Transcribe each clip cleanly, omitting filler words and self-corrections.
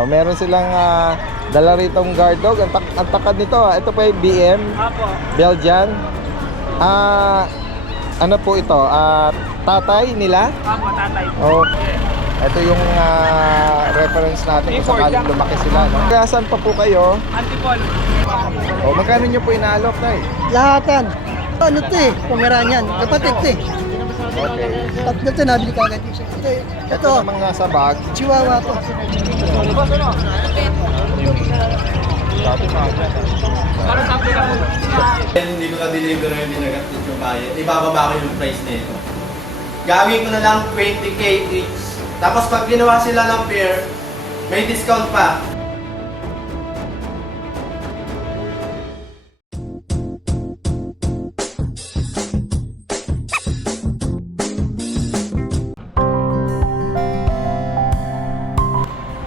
Meron silang dala ritong guard dog. Ang takad nito, ito pa yung BM. Apo. Belgian. Ano po ito? Tatay nila? Apo, tatay. Oh. Ito yung reference natin kung sakaling lumaki sila, no? Kaya saan pa po kayo? Antipol. O, magkano nyo po inaalok, tay? Lahatan. Ano ito eh? Pomeranian. Kapatid ito eh. Okay. Tatlo ito nabili ka agad. Ito namang nasa bag. Chihuahua to. Para sa akin ako. Hindi ko ka-deliver yung dinagat yung bayad. Ibababa ko yung price nito. Gawin ko na lang 20k each. Tapos pag ginawa sila ng pair, may discount pa.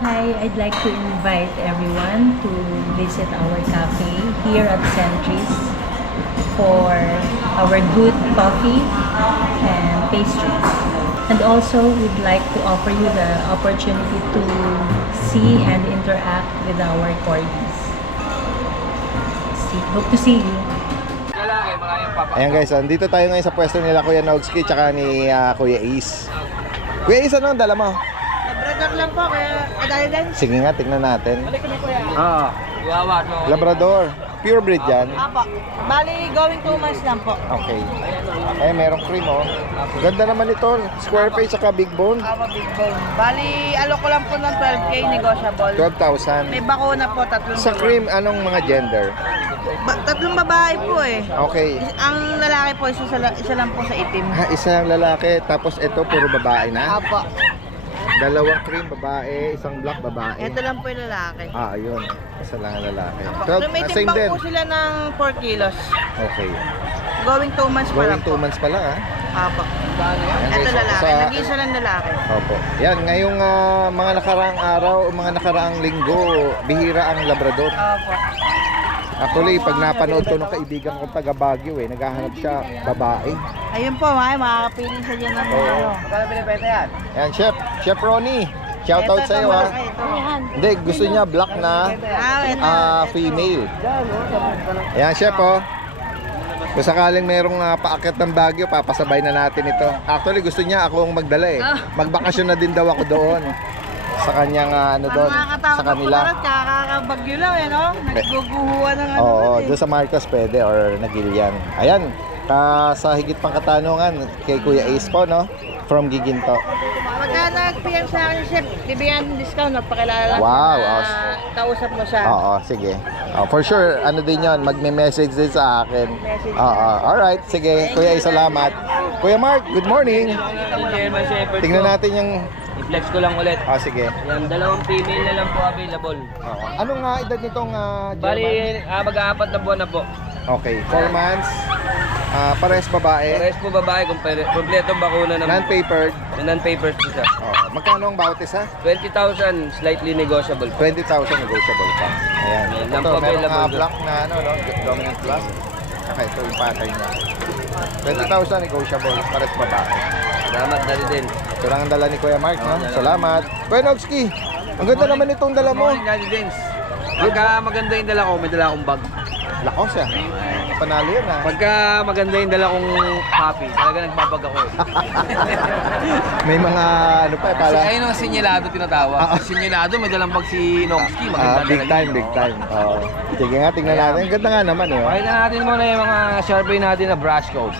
Hi, I'd like to invite everyone to visit our cafe here at Centris for our good coffee and pastries. And also, we'd like to offer you the opportunity to see and interact with our corgis. Hope to see you. Ayan guys, dito tayo ngayon sa pwesto nila Kuya Nogski tsaka ni Kuya Ace. Kuya Ace, ano ang dala mo? Labrador lang po, kaya adali din. Sige nga, tignan natin. Yawa, no. Labrador. Pure breed yan. Apo. Bali, going 2 months lang po. Okay. Eh, merong cream, oh. Ganda naman ito. Square face tsaka big bone. Apo, big bone. Bali, alok ko lang po ng 12k negotiable. 12,000. May bakuna po, tatlong Sa cream, anong mga gender? tatlong babae po eh. Okay. Ang lalaki po, isa lang po sa itim. Isang lalaki, tapos ito puro babae na. Apo. Dalawang cream babae, isang black babae. Ito lang po yung lalaki. Ayun. Isa lang ang lalaki. So, may Same timbang din. po sila ng 4 kilos. Okay. Going 2 months pa lang Going 2 po. months pala, ah. Apo. Ayan, Ito guys, lalaki. sa- Nag-isa lang lalaki. Opo. Yan, ngayong mga nakaraang araw, mga nakaraang linggo, bihira ang Labrador. Opo. Actually, pag napanood ko ng kaibigan kong taga Baguio, naghahanap siya babae. Ayun po, makakapili sa dyan ng mga ano. Magkano binibenta yan? Yan, Chef Ronnie. Shoutout Ito, sa iyo, ha. malaki, ito. Hindi, gusto niya black na Ito. female. Ayan, Chef, oh. Kung sakaling merong paakyat ng Baguio, papasabay na natin ito. Actually, gusto niya akong magdala eh. Magbakasyon na din daw ako doon. Sa kanyang ano doon, sa kanila. Kakakabagyo lang eh, no? Nagguguhuan ng ano. Oo, eh. doon sa Marcos pwede or Nagilian. Ayan, sa higit pang katanungan kay Kuya Ace po, no? From Giginto. Pagka nag-PM sa akin, chef, bibigyan ng discount, napakilala lang. Wow, na kausap mo siya. Oo, sige. For sure, ano din yon, magme-message din sa akin. Oo, alright, sige. Kuya Ace, salamat. Kuya Mark, good morning. German Shepherd Tingnan ko. natin yung... I-flex ko lang ulit. Sige. Yan, dalawang female na lang po available. Oo. Anong edad nitong German? Bali, mag-aapat na buwan na po. Okay, 4 months. Pares babae. Pares po babae, kompletong bakuna ng Non-papered. non-papers po siya. Magkano ang bawat isa? 20,000, slightly negotiable. 20,000 negotiable pa. Ayan. Yan, Ito, lang po merong available black na ano, no? Dominant black. Okay, ito yung patay niya. 20,000 negotiable, pares babae. Salamat na din. Ito lang ang dala ni Kuya Mark, no? Salamat. Kuya Nogski, ang ganda naman itong dala mo. Daddy Dins. Pagka maganda yung dala ko, may dala akong bag. Lako siya. Panalo yun, ha? Pagka maganda yung dala kong copy, talaga nagbabag ako eh. May mga ano pa, Kasi pala. ayun ang sinyalado tinatawag. Sinyalado, may dalang bag si Nogski. Maganda Big talaga time, yun, big oh. time. Sige nga, tingnan natin. Ang ganda nga naman, eh. Pakita natin muna yung mga Sharpie natin na brush coat.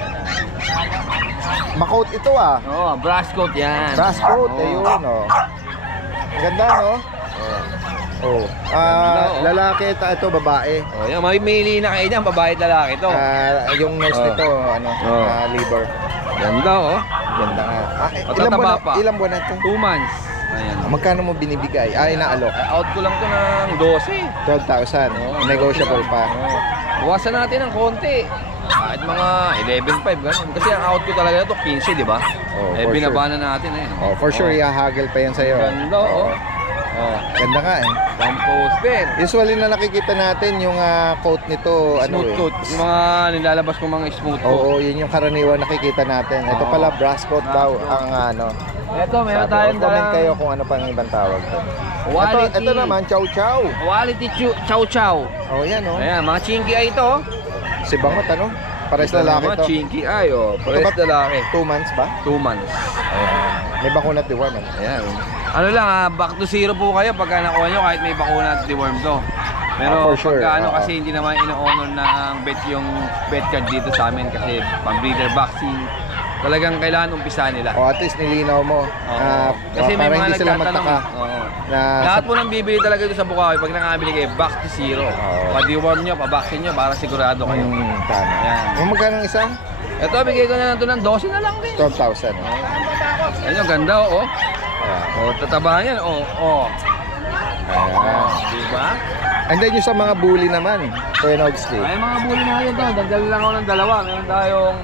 Makoat ito, ah. Oo, brush coat yan. Brass coat, Oo. ayun, oh. Ganda, no? Oh. Lalaki, ito babae. Oh, yan, mamimili na kayo dyan, babae at lalaki to. Yung nose Oh. nito, ano, Oh. liver. Ganda oh. Ganda nga. Matataba pa. Ilang buwan na ito? 2 months. Ayan. Magkano mo binibigay? Inaalok. Out ko lang to ng 12. 12,000. Negotiable pa. Oh. Buwasan natin ng konti. Kahit mga 11.5 ganun. Kasi ang out ko talaga ito 15, di ba? Oh, Eh for binaba na natin eh. Oh, for sure, ihahagel pa yan sa'yo. Ganda oh. Oh, Ganda nga eh. composter. Usually na nakikita natin yung coat nito, Smooth ano coat. Yung mga nilalabas ko mga smooth coat. Oo, yun yung karaniwan nakikita natin. Ito Oo. pala brass coat daw ang ano. Ito, meron Sabi, tayong comment dalang kayo kung ano pang ibang tawag to. Quality. Ito naman, chow chow. Quality chow chow. Oh, yan oh. Ayan, mga chinky eye ito. Si Bangot, ano? Pares lalaki Mga to. chinky eye, oh. Pares Ito ba- lalaki. 2 months ba? 2 months. May bakunat deworm, ano? Ayan. Ano lang back to zero po kayo pagka nakuha nyo kahit may bakuna at deworm to. Pero For sure. pagka ano Oo. kasi hindi naman ino-honor ng vet yung vet card dito sa amin kasi pang-breeder vaccine. Talagang kailangan umpisahan nila. O at least nilinaw mo. Kasi may para mga hindi sila nagtatanong. magtaka. Oo. Na Lahat po ng bibili talaga dito sa Bukawi pag nakabili kayo back to zero. Oo. Pa-deworm nyo, pa-vaccine nyo para sigurado kayo. Tama. Ayan. Yung magkano ang isa? Ito, bigay ko na lang ito ng 12 na lang din. 12,000. Oh. Ayan yung ganda, oh. Ayan. Oh, tatabahan yan, oh. Oh. Ayan. Diba? And then yung sa mga bully naman, Kuya Nogski. Ay, mga bully na yun to. Dagdag lang ako ng dalawa. Meron tayong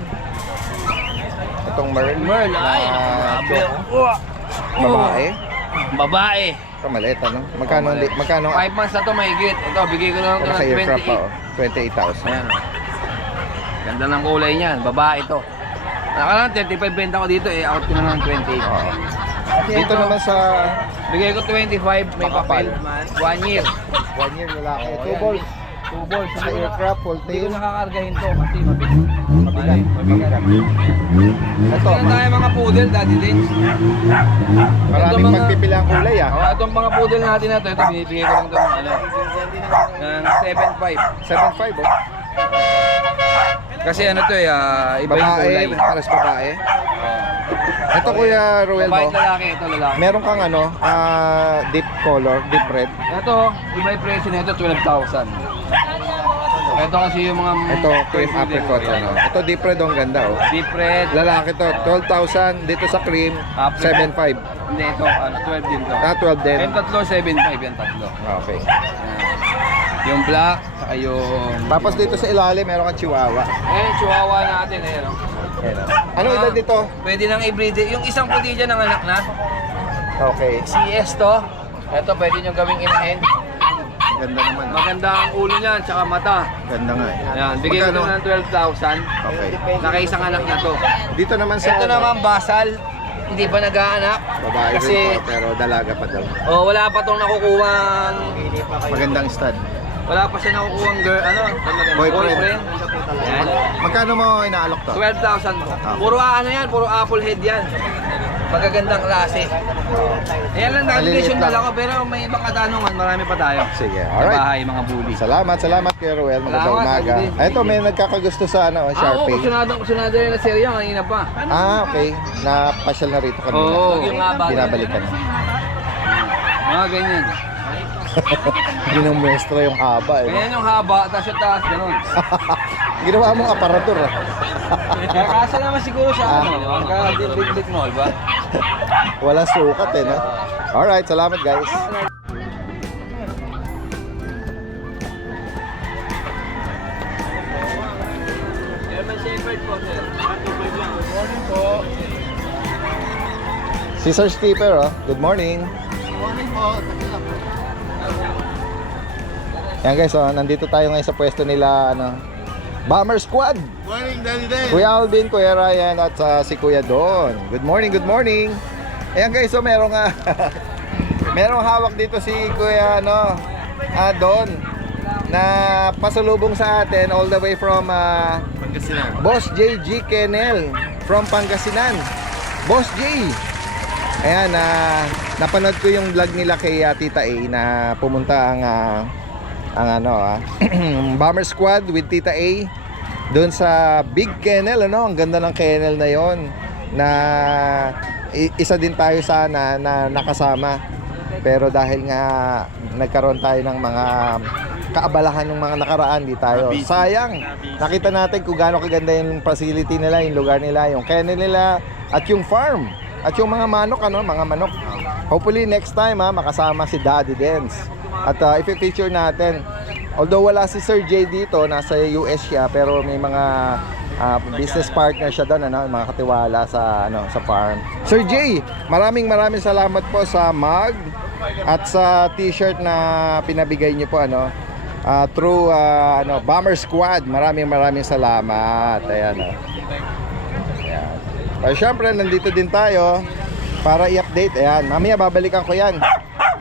Itong Merl. Merl. Ay, grabe. Babae. Babae. Ito maliit, ano? Magkano? 5 months na to mahigit. Ito, bigay ko na lang ito Naka ng aircraft pa, 28. oh. 28,000. Ayan. Ganda ng kulay niyan. Babae to. Nakalang 35 benta ko dito eh. Out ko na ng 28. Oo. Kasi Dito ito, naman sa bigay ko 25. May Makapal. papel naman. 1 year. 1 year lalaki. Oh, 2 yan. balls. 2 balls. Sa aircraft, full Hindi ko tail. nakakargahin to kasi mabigat. Mabigat. Mabigat. Ito, Meron tayo mga poodle, Daddy Dins. maraming Ito mga- pagpipili ang kulay, ah. Oh, itong mga poodle natin na ito, binibigay ko lang ito ng ano, ng 7.5. 7.5, oh. Kasi ano to eh, iba yung kulay. Babae, pares babae. Ito, Kuya Ruel, Babae mo. lalaki, ito lalaki. Meron kang ano, deep color, deep red. Ito, iba yung presyo nito, 12,000. Ito kasi yung mga... Ito, cream apricot, ano. Ito, deep red, ang ganda, oh. Deep red. Lalaki to, 12,000. Dito sa cream, Apricot. 7.5. Hindi, ito, 12 din to. 12 din. Yung tatlo, 7.5 yung tatlo. Okay. Ayan. Yung black, saka yung... Tapos dito sa ilalim, meron kang chihuahua. Eh, chihuahua natin, eh, no? Ano edad dito? Pwede nang i-breed. Yung isang puti dyan ng anak na, Okay. CS to. Ito, pwede nyo gawing inahin. Ganda naman. Maganda ang ulo niyan, tsaka mata. Ganda nga eh. Yan, bigay ko Magkano? naman ng 12,000. Okay. Nakaisang anak na to. Dito naman sa Ito ano, naman, basal. Hindi pa nag-aanak. babae Kasi, rin po, pero dalaga pa daw. oh, wala pa tong nakukuhang... Magandang stud. Wala pa siya nakukuhang girl, ano? Boyfriend. Yan. Magkano mo inaalok to? 12,000 po. Puro ano yan, puro apple head yan. Magagandang klase. Ayan lang, Maliliit nag-relation lang. na ako, pero may ibang katanungan, marami pa tayo. Sige, Sa alright. bahay, mga bully. Salamat Kuya Ruel. Magandang Salamat, umaga. Daddy. Ito, may nagkakagusto sa ano, Oo, Sharpay. kusunado rin na serya, kanina pa. Okay. Napasyal na rito kanina. Oo, yung haba. Binabalikan. Mga ganyan. Ginumuestra yung haba eh. Ganyan yung haba, tapos yung taas, ganun. Ginawa mong aparatur ah. Kasa naman siguro siya, ano, hanggang bit mo, ba? Wala sukat eh, no? Alright, salamat guys. German Shepherd po, sir. Morning po. Si Sir Skipper, oh. Good morning. Morning po. Yan guys, oh, nandito tayo ngayon sa pwesto nila, ano, Bomber Squad. Morning, Daddy Dave. Kuya Alvin, Kuya Ryan, at si Kuya Don. Good morning, good morning. Ayan guys, so merong merong hawak dito si Kuya Don na pasalubong sa atin all the way from Pangasinan. Boss JG Kennel from Pangasinan. Boss J. Ayan, napanood ko yung vlog nila kay Tita A na pumunta ang Bomber Squad with Tita A doon sa Big Kennel, ano, ang ganda ng kennel na yon, na isa din tayo sana na nakasama, pero dahil nga nagkaroon tayo ng mga kaabalahan ng mga nakaraan, di tayo. Sayang, nakita natin kung gaano kaganda yung facility nila, yung lugar nila, yung kennel nila, at yung farm, at yung mga manok, mga manok. Hopefully next time makasama si Daddy Dens. At i-feature natin. Although wala si Sir J dito, nasa US siya, pero may mga business partner siya doon, mga katiwala sa sa farm. Sir J, maraming salamat po sa mug at sa t-shirt na pinabigay niyo po through Bomber Squad. Maraming salamat. Ayan. Ayan. Pero syempre nandito din tayo para i-update. Ayan, mamaya babalikan ko yan.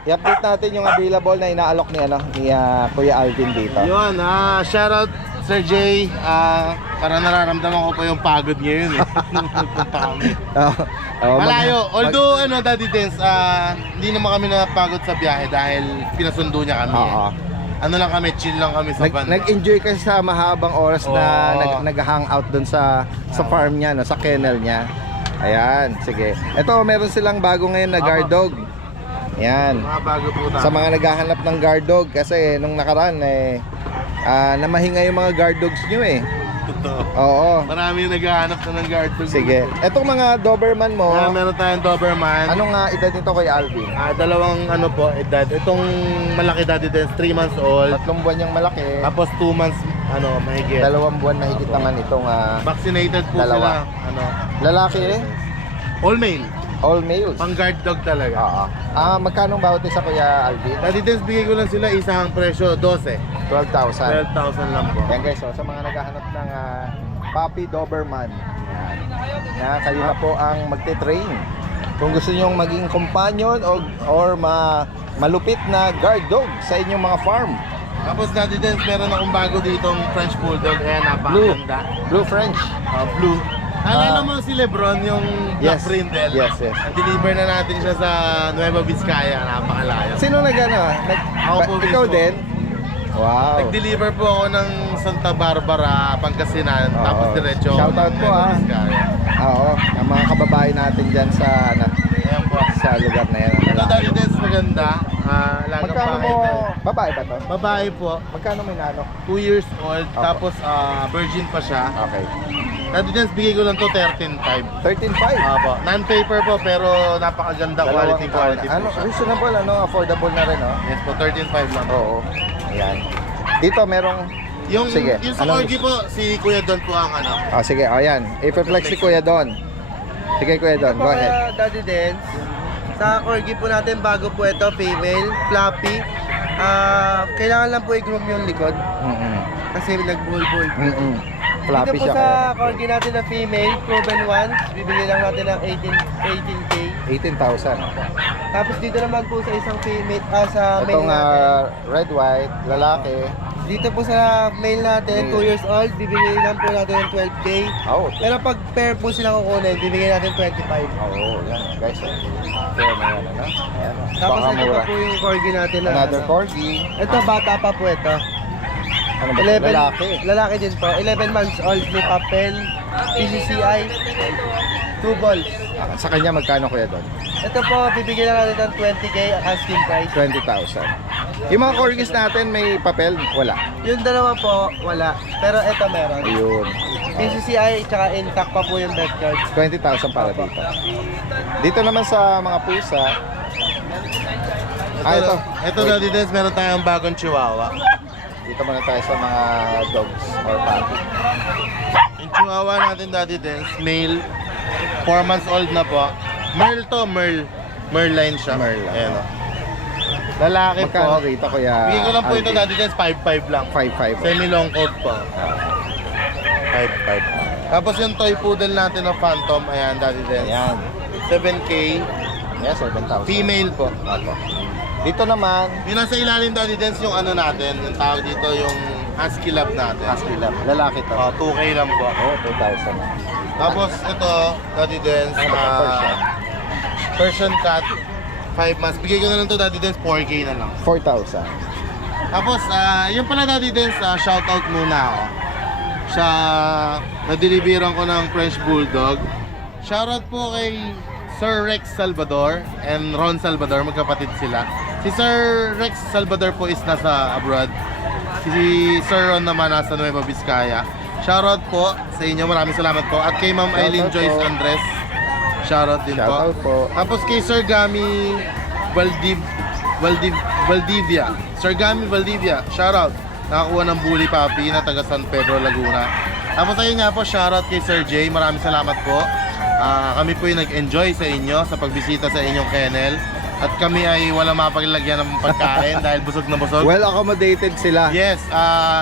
i-update natin yung available na inaalok ni Kuya Alvin dito. Yun, shoutout Sir Jay. Para nararamdaman ko pa yung pagod ngayon eh. Nung pupunta kami. Malayo. Although, Daddy Dance, hindi naman kami napagod sa biyahe dahil pinasundo niya kami. Ano lang kami, chill lang kami sa van. Nag-enjoy kasi sa mahabang oras na Oo. nag-hangout doon sa farm niya, no, sa kennel niya. Ayan, sige. Ito, meron silang bago ngayon na guard dog. Ayan. Mga bago po tayo. Sa mga naghahanap ng guard dog, kasi nung nakaraan namahinga yung mga guard dogs nyo eh. Totoo. Oo. Marami yung naghahanap na ng guard dog. Sige. Etong mga Doberman mo, Meron tayong Doberman. anong edad nito kay Alvin? Dalawang edad. Itong malaki Daddy Dance, 3 months old. 3 buwan yung malaki. Tapos 2 months, mahigit. 2 buwan mahigit naman itong Vaccinated po Dalawa. sila. lalaki eh. All male. All males. Pang guard dog talaga. Oo. Magkano bawat isa Kuya Alvin? Daddy Dance, bigay ko lang sila isang presyo, 12. 12,000. 12,000 lang po. Yan guys, sa mga naghahanap ng Puppy Doberman, kayo na po ang magte-train. Kung gusto niyo maging companion or malupit na guard dog sa inyong mga farm. Tapos Daddy Dance, meron akong bago ditong French Bulldog. Ayan, napakaganda. Blue French. Blue. Alala mo si Lebron, yung black Yes. brindle? Yes, yes. Deliver na natin siya sa Nueva Vizcaya. Napakalayo. Sino Ako po ikaw mismo. din? Wow. Nag-deliver po ako ng Santa Barbara, Pangasinan, Oo. tapos diretso. Shoutout po, Nueva Vizcaya. Oo, ang mga kababayan natin dyan sa Ayan po. sa lugar na yan. Ito Daddy Dance, maganda. Alagang Magkano bahay mo? tayo. Babae ba to? Babae po, Magkano may nano? 2 years old, Opo. tapos virgin pa siya. Okay. Daddy Dance, bigay ko lang to 13.5. 13.5. Apo, non-paper po pero napakaganda quality po Reasonable, affordable na rin, no? Yes po, 13.5 lang. Oo. Ayan. Dito merong Yung Sige, sa anong- Corgi po, si Kuya Don po ang sige, ayan. I-flex si Kuya Don. Sige, Kuya Don, go ahead. Daddy Dance. Sa corgi po natin, bago po ito, female, fluffy. Kailangan lang po i-groom yung likod kasi nagbuhol-buhol. Fluffy Dito po siya sa kaya. corgi natin na female, proven ones, bibili lang natin ng 18K. 18,000. Tapos dito naman po sa isang female, sa male Itong natin. red, white, lalaki. Dito po sa male natin, 2 years old, bibigyan lang po natin ng 12K. Oh, Pero pag pair po silang kukunin, bibigyan natin 25. yan, guys. Fair na yan, ano? Ayan. Tapos Baka ito mura. pa po yung corgi natin na Another corgi. Ito, bata pa po ito. Ano ba? Lalaki. Lalaki din po. 11 months old, may papel, PCCI, 2 balls. Sa kanya magkano Kuya Don? Ito po, bibigyan lang natin ng 20K ang asking price. 20,000. Yung mga corgis natin may papel? Wala. Yung dalawa po, wala. Pero ito meron. Ayun. PCCI, tsaka intact pa po yung birth card. 20,000 para dito. Dito naman sa mga pusa. Ito. Ito Daddy Dance, meron tayong bagong Chihuahua. Dito muna tayo sa mga dogs or puppy. Yung Chihuahua natin Daddy Dance, male, 4 months old na po. Merl to, Merline siya. Merl. Ayan o. Lalaki Magkano po. rito Kuya? Bigay ko lang po ito Alvin? Daddy Dance, 5.5 lang. 5.5. Semi-long coat po. 5.5. Tapos yung toy poodle natin ng Phantom, ayan Daddy Dance. Ayan. 7K, Yes, 7,000. female po. Opo. Dito naman, Yung nasa ilalim Daddy Dance, yung ano natin, yung tawag dito, yung Husky Lab natin. Husky Lab. Lalaki to. 2K lang po. Oh, 2,000. Tapos ito, Daddy Dance, Ano ba, Persian? Persian Cat, 5 months. Bigay ko na lang to Daddy Dance, 4K na lang. 4,000. Tapos, yung pala Daddy Dance, shoutout muna ako. Sa nadeliveran ko ng French Bulldog. Shoutout po kay Sir Rex Salvador and Ron Salvador, magkapatid sila. Si Sir Rex Salvador po is nasa abroad. Si Sir Ron naman nasa Nueva Vizcaya. Shoutout po sa inyo, maraming salamat po. At kay Ma'am Eileen Shoutout Joyce po. Andres, shoutout din Shoutout po. Tapos kay Sir Gami Valdivia. Sir Gami Valdivia, shoutout. Nakakuha ng bully puppy na taga San Pedro, Laguna. Tapos ayun nga po, shoutout kay Sir Jay. Maraming salamat po. Kami po yung nag-enjoy sa inyo sa pagbisita sa inyong kennel. At kami ay wala mapaglagyan ng pagkain dahil busog na busog. Well accommodated sila. Yes,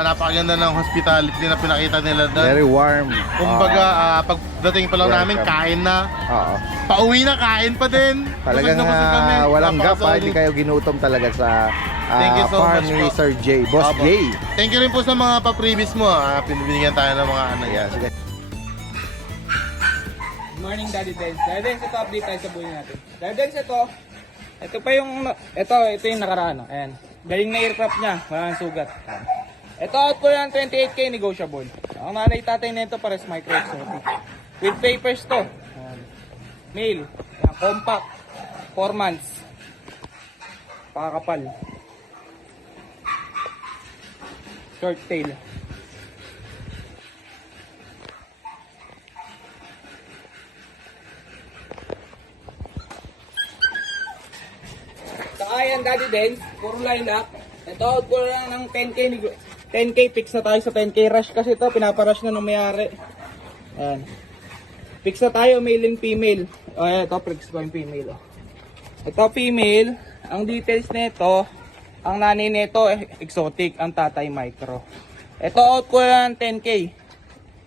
napakaganda ng hospitality na pinakita nila doon. Very warm. Kumbaga, pagdating pa lang namin, Welcome. kain na. Oo. Pauwi na, kain pa din. Talagang Busog na busog kami. walang gap, Napakasolid. hindi kayo ginutom talaga sa Thank you so farm much ni po. Sir Jay. Boss Opo. Jay. Thank you rin po sa mga pa-previous mo. Pinibigyan tayo ng mga ano yan. Sige. Good morning, Daddy Dance. Daddy Dance, ito update tayo sa buhay natin. Daddy Dance, ito pa yung, ito yung nakaraan. Ayan. Galing na aircraft niya, maraming sugat. Ayan. Ito out po yan, 28K negotiable. Ang nanay tatay nito pares micro exotic. With papers to. Ayan. Male. Ayan, compact. 4 months. Pakakapal. Short tail. Saka yan, Daddy Dance, puro lilac. Ito, out ko lang ng 10K. 10K, fix na tayo sa 10K rush kasi ito, pinaparush na ng mayari. Ayan. Fix na tayo, male and female. O, ito, fix ko yung female. Ito, female. Ang details nito, ang nanay nito, exotic. Ang tatay, micro. Ito, out ko lang 10K.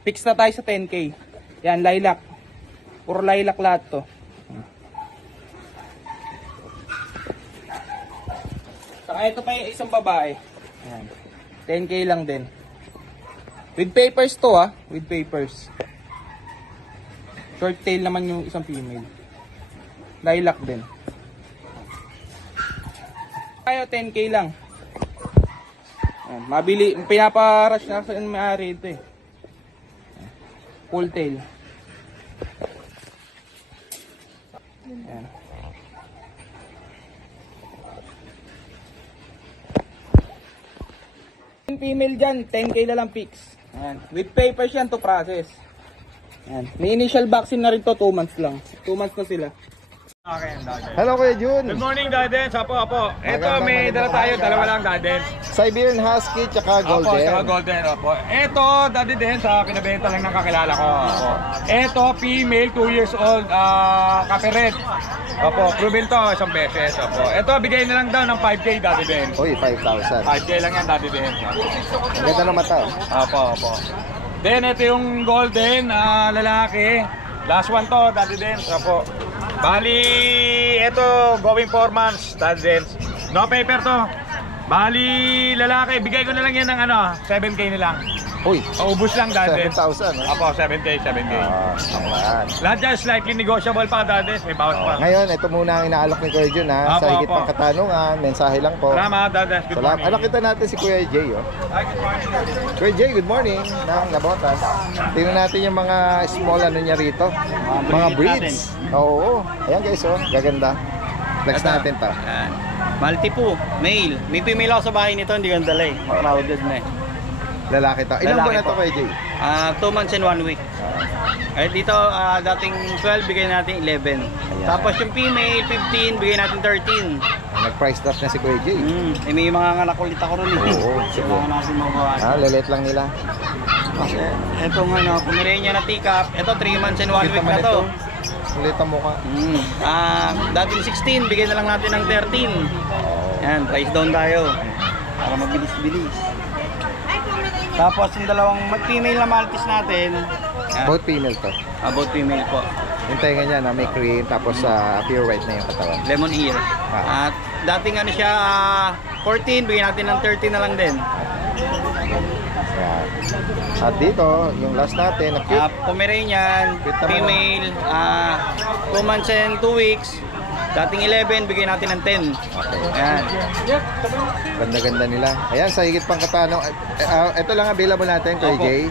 Fix na tayo sa 10K. Yan, lilac. Puro lilac lahat to. Saka ito pa yung isang babae. Ayan. 10K lang din. With papers to with papers. Short tail naman yung isang female. Lilac din. Tayo 10K lang. Ayan. Mabili, pinaparush na sa may-ari ito eh. Full tail. Ayan. Yung female dyan, 10K na lang fix. Ayan. With papers yan to process. Ayan. May initial vaccine na rin to, 2 months lang. 2 months na sila. Hello Kuya Jun. Good morning, Dadens. Apo. Ito, Magandang may dala tayo, umaga. dalawa lang, Dadens. Siberian Husky tsaka Apo, Golden. saka Golden. Apo. Ito, Daddy din, sa pinabenta lang ng kakilala ko. Apo. Ito, female, 2 years old, Cape Red. Apo, proven to, isang beses. Apo. Ito, bigay na lang daw ng 5K, Daddy din. Uy, 5,000. 5K lang yan, Daddy din. Ang ganda ng mata. Apo. Then, ito yung Golden, lalaki. Last one to, Daddy din. Apo. Bali, ito, going 4 months, Daddy din. No paper to. Bali, lalaki, bigay ko na lang yan ng 7K na lang. Uy, Paubos lang, Daddy. 7,000. Apo, 7K. Ayan. Lahat dyan, slightly negotiable pa, Daddy. May bawas pa. Ngayon, ito muna ang inaalok ni Kuya Jun ha. Apo, Sa higit apo. pang katanungan, mensahe lang po. Salamat, Daddy. Good Salamat. morning. Ano kita natin si Kuya Jay, oh. Ay, good morning. Kuya Jay, good morning. Nang Nabotas. Tingnan natin yung mga small niya rito. Mga breeds. Oo. Ayan guys, oh. Gaganda. Flex natin to. Yan. Maltipo, male. May female ako sa bahay nito, hindi ko dala eh. Crowded na eh. Lalaki to. Ilang Lalaki buwan na to po. Kuya Jay? 2 months and 1 week. Eh dito, dating 12, bigay natin 11. Tapos yung female, 15, bigay natin 13. Nag-price drop na si Kuya Jay. Eh, may mga anak ulit ako rin eh. Oo, sige. Kailangan natin mabawasan. Lelet lang nila. Etong Pomeranian na teacup, ito 3 months and 1 week na to. Ulit ang mukha. Dating 16, bigay na lang natin ng 13. Yan, price down tayo. Para mabilis-bilis. Tapos yung dalawang female na Maltese natin, yan, Both female to. about female po. Yung tenga niya na may cream tapos pure white na yung katawan. Lemon ear. At dating siya 14, bigyan natin ng 13 na lang din. Ayan. At dito, yung last natin, na cute. Pomeranian, Cute naman, female, 2 months and 2 weeks. Dating 11, bigyan natin ng 10. Ayan. Ganda-ganda nila. Ayan, sa higit pang katanong. Ito lang available natin, Kuya Opo. Jay.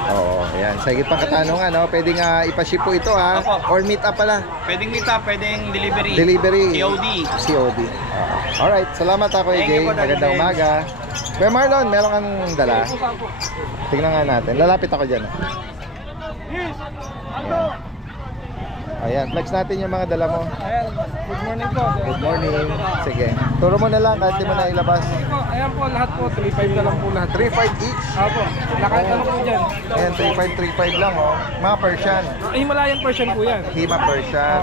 Oo, ayan. Sa higit pang katanungan, pwedeng ipaship po ito Opo. or meet up pala. Pwedeng meet up, pwedeng delivery. Delivery. COD. COD. Alright, salamat Kuya Thank Jay. you po, Daddy Magandang James. umaga. Kuya Marlon, meron kang dala. Tingnan nga natin. Lalapit ako dyan. Ayan, flex natin yung mga dala mo. Ayan, good morning po. Good morning. Sige. Turo mo na lang kahit di mo na ilabas. Ayan po, lahat po, 3.5 na lang po lahat. 3.5 each. Apo, lakad ano po dyan. Ayan, 3.5 lang oh. Mga Persian. Himalayan Persian po yan. Hima Persian.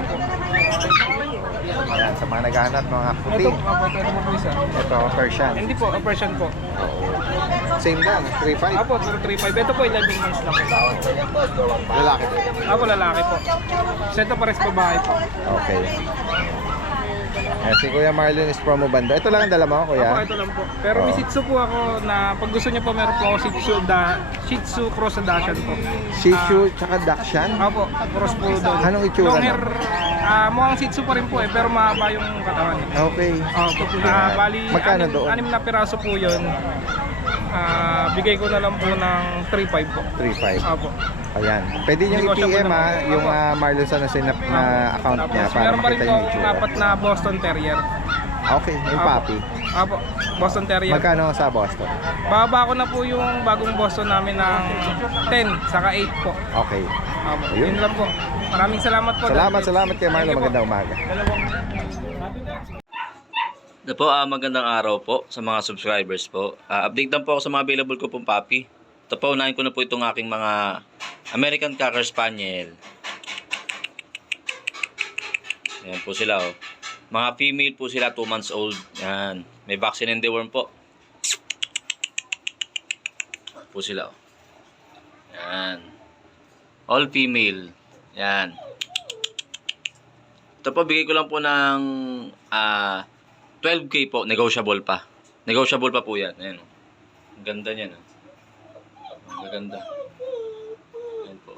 Ayan, sa mga naghahanap mga puti. Ito po po isa. Ito, Persian. Hindi po, version po. Same lang, 3.5. Apo, 3.5. Ito po, 11 months lang. Lalaki din. Apo, lalaki po. So, ito pares babae po. Okay. Eh, si Kuya Marlon is promo banda. Ito lang ang dala mo, Apo, Kuya? ito lang po. Pero may Shih Tzu po ako na pag gusto niyo po, meron po ako Shih Tzu Cross Dachshund po. Shih Tzu tsaka Dachshund? Apo, cross po doon. Anong itsura Long na? hair, mukhang Shih Tzu pa rin po pero mahaba yung katawan. Okay. Bali, Magkano doon? 6 na piraso po yun. Bigay ko na lang po ng 3.5 po. 3.5. Apo. Ayan. Pwede nyo Negotiable i-PM naman. yung Marlon San Jose na account niya Tapos para meron pa rin makita po yung itsura. apat na Boston Terrier. Okay, yung Apo. puppy. Apo, Boston Terrier. Magkano sa Boston? Bababa ko na po yung bagong Boston namin ng 10 saka 8 po. Okay. Apo, Ayun. yun lang po. Maraming salamat po. Salamat kay Marlon. Thank you po. Magandang umaga. Ito po, magandang araw po sa mga subscribers po. Update lang po ako sa mga available ko pong puppy. Ito po, unahin ko na po itong aking mga American Cocker Spaniel. Ayan po sila oh. Mga female po sila, 2 months old. Yan. May vaccine and deworm po. Po sila oh. Yan. All female. Yan. Ito po, bigay ko lang po ng 12K po, negotiable pa. Negotiable pa po yan. Ayan. Ang ganda niyan. Ang ganda. Ayan po.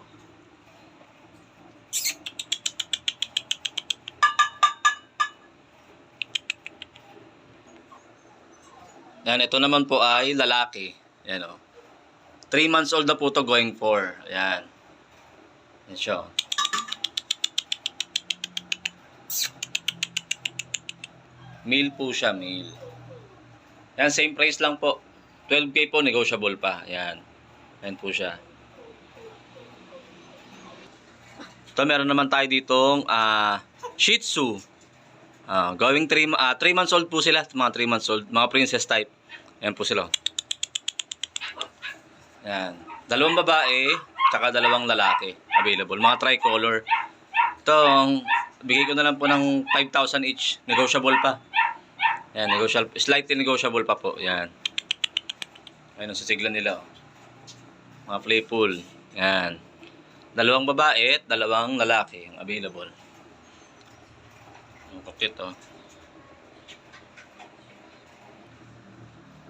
Ayan, ito naman po ay lalaki. Ayan o. 3 months old na po to going 4. Ayan. Ayan siya. Male po siya, male. Yan, same price lang po. 12K po, negotiable pa. Yan. Yan po siya. Ito, meron naman tayo ditong Shih Tzu. Going 3 months old po sila. Mga 3 months old. Mga princess type. Yan po sila. Yan. 2 babae, tsaka 2 lalaki. Available. Mga tricolor. Itong, bigay ko na lang po ng 5,000 each. Negotiable pa. Yan, negotiable, slightly negotiable pa po. Yan. Ayun, sa sigla nila. Oh. Mga playful. Yan. 2 babae at 2 lalaki ang available. Ang cute, oh.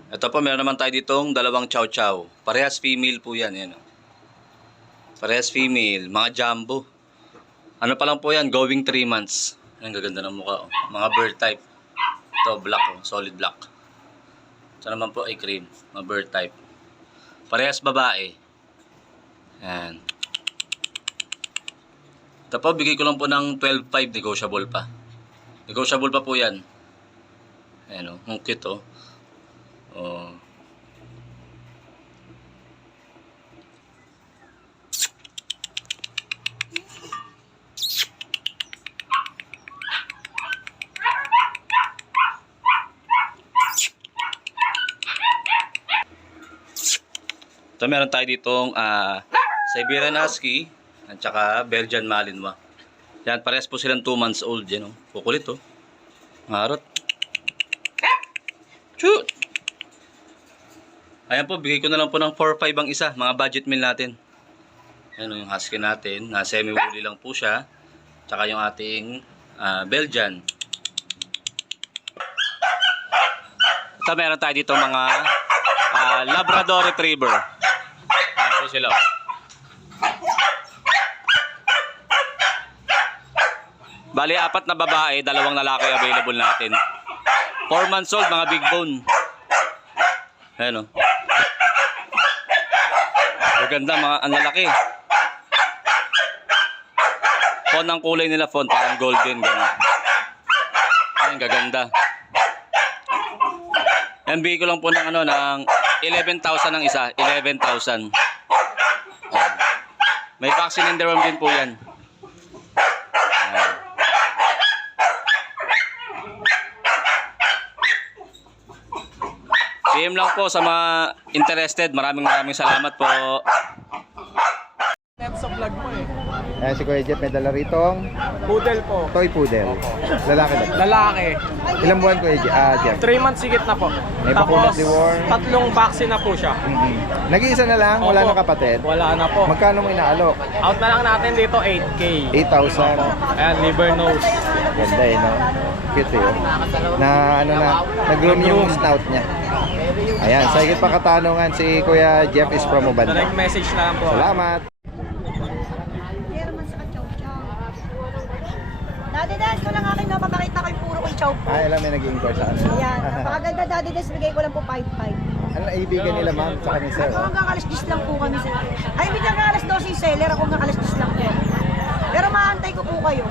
Ito po, meron naman tayo ditong 2 chow chow. Parehas female po yan. Yan oh. Parehas female. Mga jumbo. Ano pa lang po yan, going 3 months. Ang gaganda ng mukha. Oh. Mga bird type. Ito, black. Oh. Solid black. Ito naman po ay cream. Mga bird type. Parehas babae. Yan. Ito po, bigay ko lang po ng 12.5. Negotiable pa. Negotiable pa po yan. Ayan o. Ang cute o. Oh. Ito, meron tayo ditong Siberian Husky at saka Belgian Malinois. Yan, parehas po silang 2 months old. Yan, oh. Kukulit, oh. Marot. Shoot! Ayan po, bigay ko na lang po ng 4-5 ang isa. Mga budget meal natin. Yan, oh, yung Husky natin. Semi-woolly lang po siya. Tsaka yung ating Belgian. Ito, meron tayo dito mga Labrador Retriever. Ayan po sila. Bali, 4 na babae, 2 lalaki available natin. 4 months old, mga big bone. Ayan o. Maganda, mga ang lalaki. Font ang kulay nila, font parang golden. Ganun. Ayan, gaganda. Yan, bigay ko lang po ng, ng 11,000 ang isa. 11,000. May vaccine and deworm din po yan. PM lang po sa mga interested. Maraming salamat po. Sa vlog mo eh. Ayan si Kuya Jeff, may dala ritong Poodle po. toy poodle. Lalaki ba? Lalaki. Ilang buwan Kuya Jeff? 3 months sigit na po. May bakunat ni War. 3 vaccine na po siya. Nag-iisa na lang, wala Opo. na kapatid. Wala na po. Magkano mo inaalok? Out na lang natin dito 8K. 8,000. Ayan, liver nose. Ganda eh, no? Cute eh. Oh. Na ano na, nag-groom yung snout niya. Ayan, sa higit pa katanungan, si Kuya Jeff is from Ubanda. Direct message na lang po. Salamat. Daddy Des, ko lang akin na papakita ko yung puro kong chow po. Ay, alam, may nag-inquire sa ano. Yan, napakaganda Daddy Des, bigay ko lang po 5-5. Ano naibigan nila ma'am sa kanya sir? Ako hanggang alas 10 lang po kami sir. Ay, hindi hanggang alas 12 yung seller, ako hanggang alas 10 lang po. Pero maantay ko po kayo.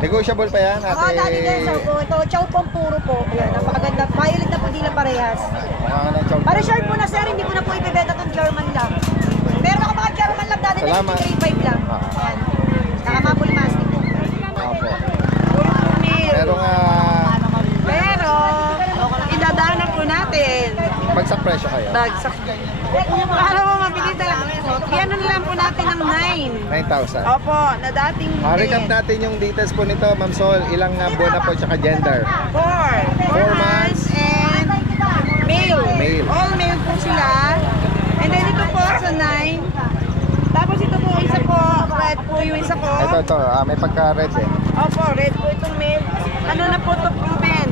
Negotiable pa yan, ate? Oo, Daddy Des, ako. Ito, chow po puro po. Yan, napakaganda. Violet na po dila parehas. Mukha ka ng chow. Para short po na sir, hindi ko na po ibebenta tong German lang. Meron ako mga German lang Daddy Des, Salamat. 3-5 lang. Yan. Nakamapul mastic po. Opo. Meron. Merong Pero, idadaan na po natin. bagsak presyo kayo. Bagsak. Para mo mabilis na lang. Yan na lang po natin ng 9. 9,000. Opo, na dating Recap natin yung details po nito, Ma'am Sol. Ilang buwan na po, tsaka gender. 4 months and male. Male. All male po sila. And then ito po sa 9. Tapos ito po isa po, red po yung isa po. Ito, may pagka-red eh. Opo, red po itong male. Ano na po ito proven?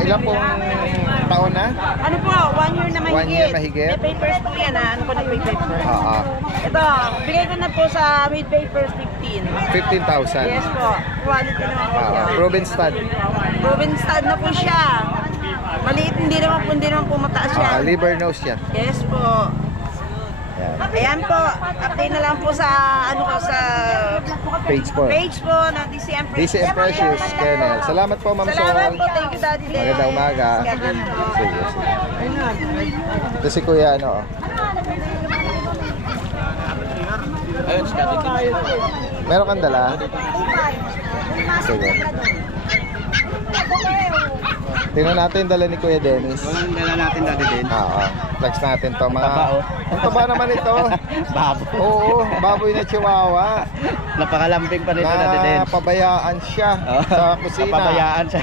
Ilan pong taon na? Ano po, 1 year na mahigit. 1 year mahigit? May papers po yan ha. Ano po na may papers? Oo. Ito, bigay ko na po sa with papers 15. 15,000. Yes po. Quality naman po siya. Proven stud. Proven stud na po siya. Maliit, hindi naman po mataas yan. Liver nose yan. Yes po. Yan. Ayan po, update na lang po sa Page po. page po ng DCM Precious. DCM Precious Kennel. Salamat po, Ma'am Sol. Salamat po, thank you Daddy Des. Magandang umaga. Schedule po. Sige, sige. Ito si Kuya, ano? Meron kang dala? Sige. Tingnan natin yung dala ni Kuya Dennis. Walang dala natin dati din. Oo. Flex natin to. Mga... Taba, oh. Ang taba naman ito. Babo. Oo, baboy na chihuahua. Napakalambing pa nito dati din. Napabayaan siya sa kusina. Napabayaan siya.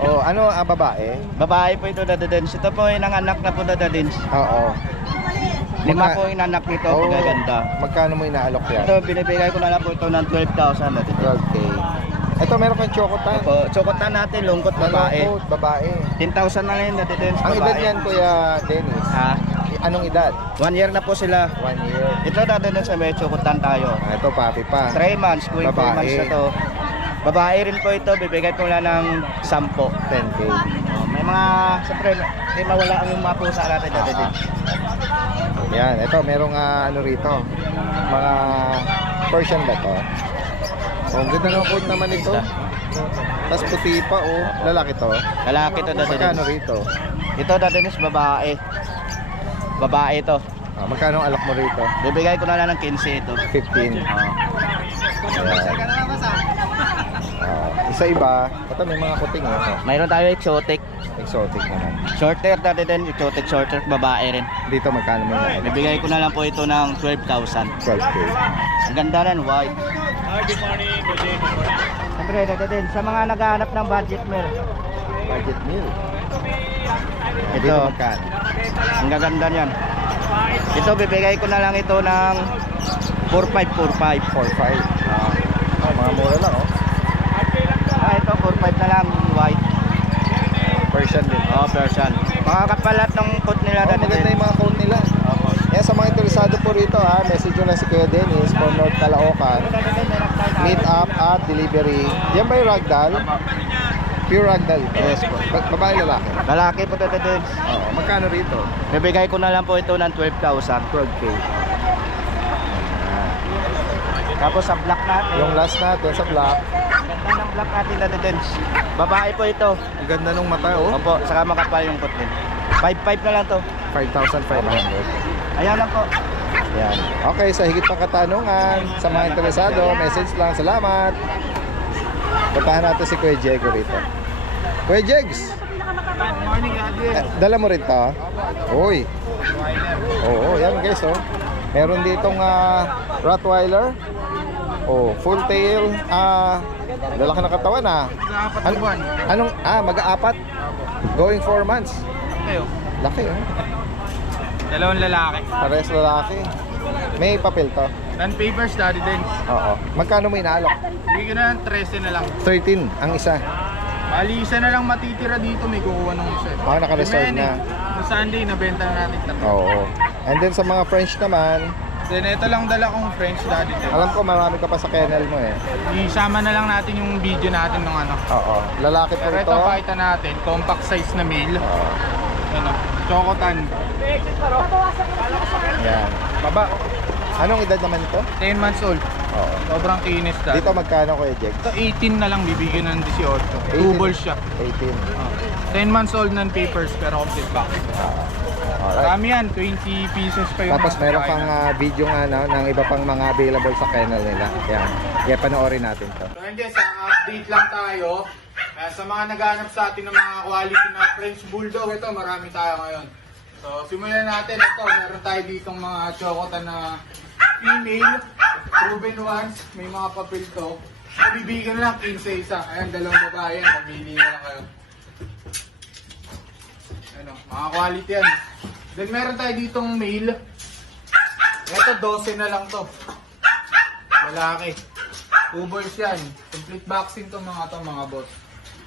Oh, ano, babae? Babae po ito dati din. Ito po yung anak na po dati din. Oo. 5 po yung anak nito. Oo. Pagaganda. Magkano mo inaalok yan? Ito, binibigay ko na lang po ito ng 12,000 dati din. 12K. Ito, meron kang chocotan. Opo, chokotan natin, lungkot babae. Malungkot, babae. 10,000 na lang dati din. Ang edad niyan, Kuya Dennis? Ha? Anong edad? 1 year na po sila. 1 year. Ito dati din sa may chokotan tayo. Ito, papi pa. 3 months, going 4 Babae. months na to. Babae rin po ito, bibigay ko lang ng 10. 10K. May mga, siyempre, may mawala ang yung mga pusa natin dati din. Yan, ito, merong ano rito. Mga Persian ba to? Oh, ang ganda ng coat naman ito. Tapos puti pa, oh. Lalaki to. Lalaki to dati din. Magkano rito? Ito dati din babae. Babae ito. Magkano ang alok mo rito? Bibigay ko na lang ng 15 ito. 15. Isa iba, ito may mga kuting eh. Mayroon tayo exotic. Exotic naman. Shorter dati din, exotic shorter, babae rin. Dito magkano mo na? Bibigay ko na lang po ito ng 12,000. 12K. Ang ganda rin, white. Good morning. Siyempre, dati din, sa mga naghahanap ng budget meal. Budget meal. Ito, Dito magkano? ang gaganda niyan. Ito, bibigay ko na lang ito ng 4,545. 4-5. Mga mura lang, oh. Ito, 4,500 na lang, white. Persian din. Persian. Makakapalat ng coat nila dati Maganda din. yung mga coat nila. Yan, sa mga interesado po rito, message nyo lang si Kuya Dennis for North Caloocan. Meet up at delivery. Yan ba yung ragdoll? Pure ragdoll ito? Yes po. Babae lalaki? Lalaki po dati din. Oo. Magkano rito? Bibigay ko na lang po ito ng 12,000. 12K. Tapos sa black natin. Yung last natin sa black. Ganda ng black natin dati din. Babae po ito. Ang ganda nung mata, oh. Opo, saka makapal yung coat din. 5,500 na lang to. 5,500. Ayan lang po. Yan. Okay, sa higit pang katanungan, sa mga interesado, message lang. Salamat. Puntahan natin si Kuya Diego rito. Kuya Jegs! Dala mo rin to? Uy. Oo, yan guys, oh. Meron ditong Rottweiler. Oh, full tail. Lalaki na katawan Anong mag-aapat? Going 4 months. Kayo. Laki Dalawang lalaki. Pares lalaki. May papel to. Non-papers, Daddy Dance. Oo. Magkano mo inaalok? Bigyan na ng 13 na lang. 13 ang isa. Bali, isa na lang matitira dito, may kukuha ng isa. Naka-reserve na. Sa Sunday, nabenta na natin tatlo. Oo. And then sa mga French naman, Then ito lang dala kong French, Daddy Dance. alam ko marami ka pa sa kennel mo Isama na lang natin yung video natin ng ano. Oo. Lalaki po Pero ito. ito, pakita natin, compact size na male. Oo. Ano, chocotan. Yan. Baba, Anong edad naman ito? 10 months old. Oo. Sobrang kinis, Daddy. Dito magkano Kuya Jake? Ito 18 na lang, bibigyan ng 18. 2 balls siya. 18. 10 months old ng papers pero complete box. Alright. Marami yan, 20 pieces pa yung Tapos mga meron kakain pang natin. video ng iba pang mga available sa kennel nila. Yan. Kaya panoorin natin to. So hindi, sa update lang tayo. Sa mga naghahanap sa atin ng mga quality na French Bulldog, ito marami tayo ngayon. So simulan natin. Ito, meron tayo ditong mga chocotan na female, proven ones, may mga papel to. Bibigyan na lang 15 isa. Ayan, dalawang babae yan, mamili na lang kayo. Ano, mga quality yan. Then meron tayo ditong male. Ito 12 na lang to. Lalaki. 2 boys yan. Complete vaccine to mga boss.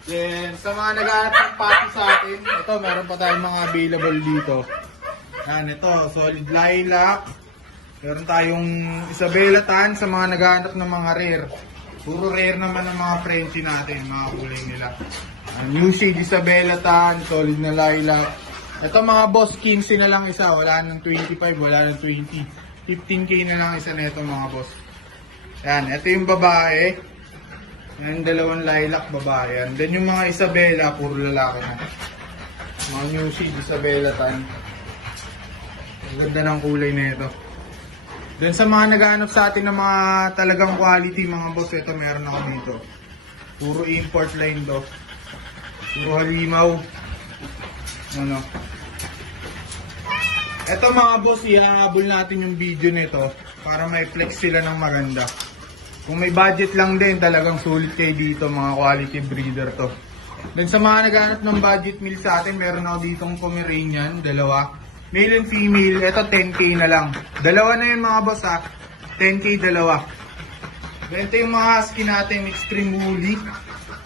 Then sa mga naghahanap ng puppy sa atin, ito meron pa tayong mga available dito. Yan, ito solid lilac. Meron tayong Isabela tan sa mga naghahanap ng mga rare. Puro rare naman ang mga Frenchie natin, mga kulay nila. New shade Isabela tan, solid na lilac. Ito mga boss, 15 na lang isa. Wala nang 25, wala nang 20. 15k na lang isa na ito mga boss. Yan, ito yung babae. Yan, dalawang lilac babae. Yan. Then yung mga Isabela, puro lalaki na. Mga new shade Isabela tan. Ang ganda ng kulay na ito. Then sa mga naghahanap sa atin ng mga talagang quality mga boss, ito meron ako dito. Puro import line to. Puro halimaw. Ano. Ito mga boss, ihahabol natin yung video nito para may flex sila ng maganda. Kung may budget lang din, talagang sulit kayo dito, mga quality breeder to. Then sa mga naghahanap ng budget meal sa atin, meron ako ditong Pomeranian, dalawa. Male and female, ito 10k na lang. Dalawa na yung mga boss 10k dalawa. Ito yung mga husky natin, extreme woolly.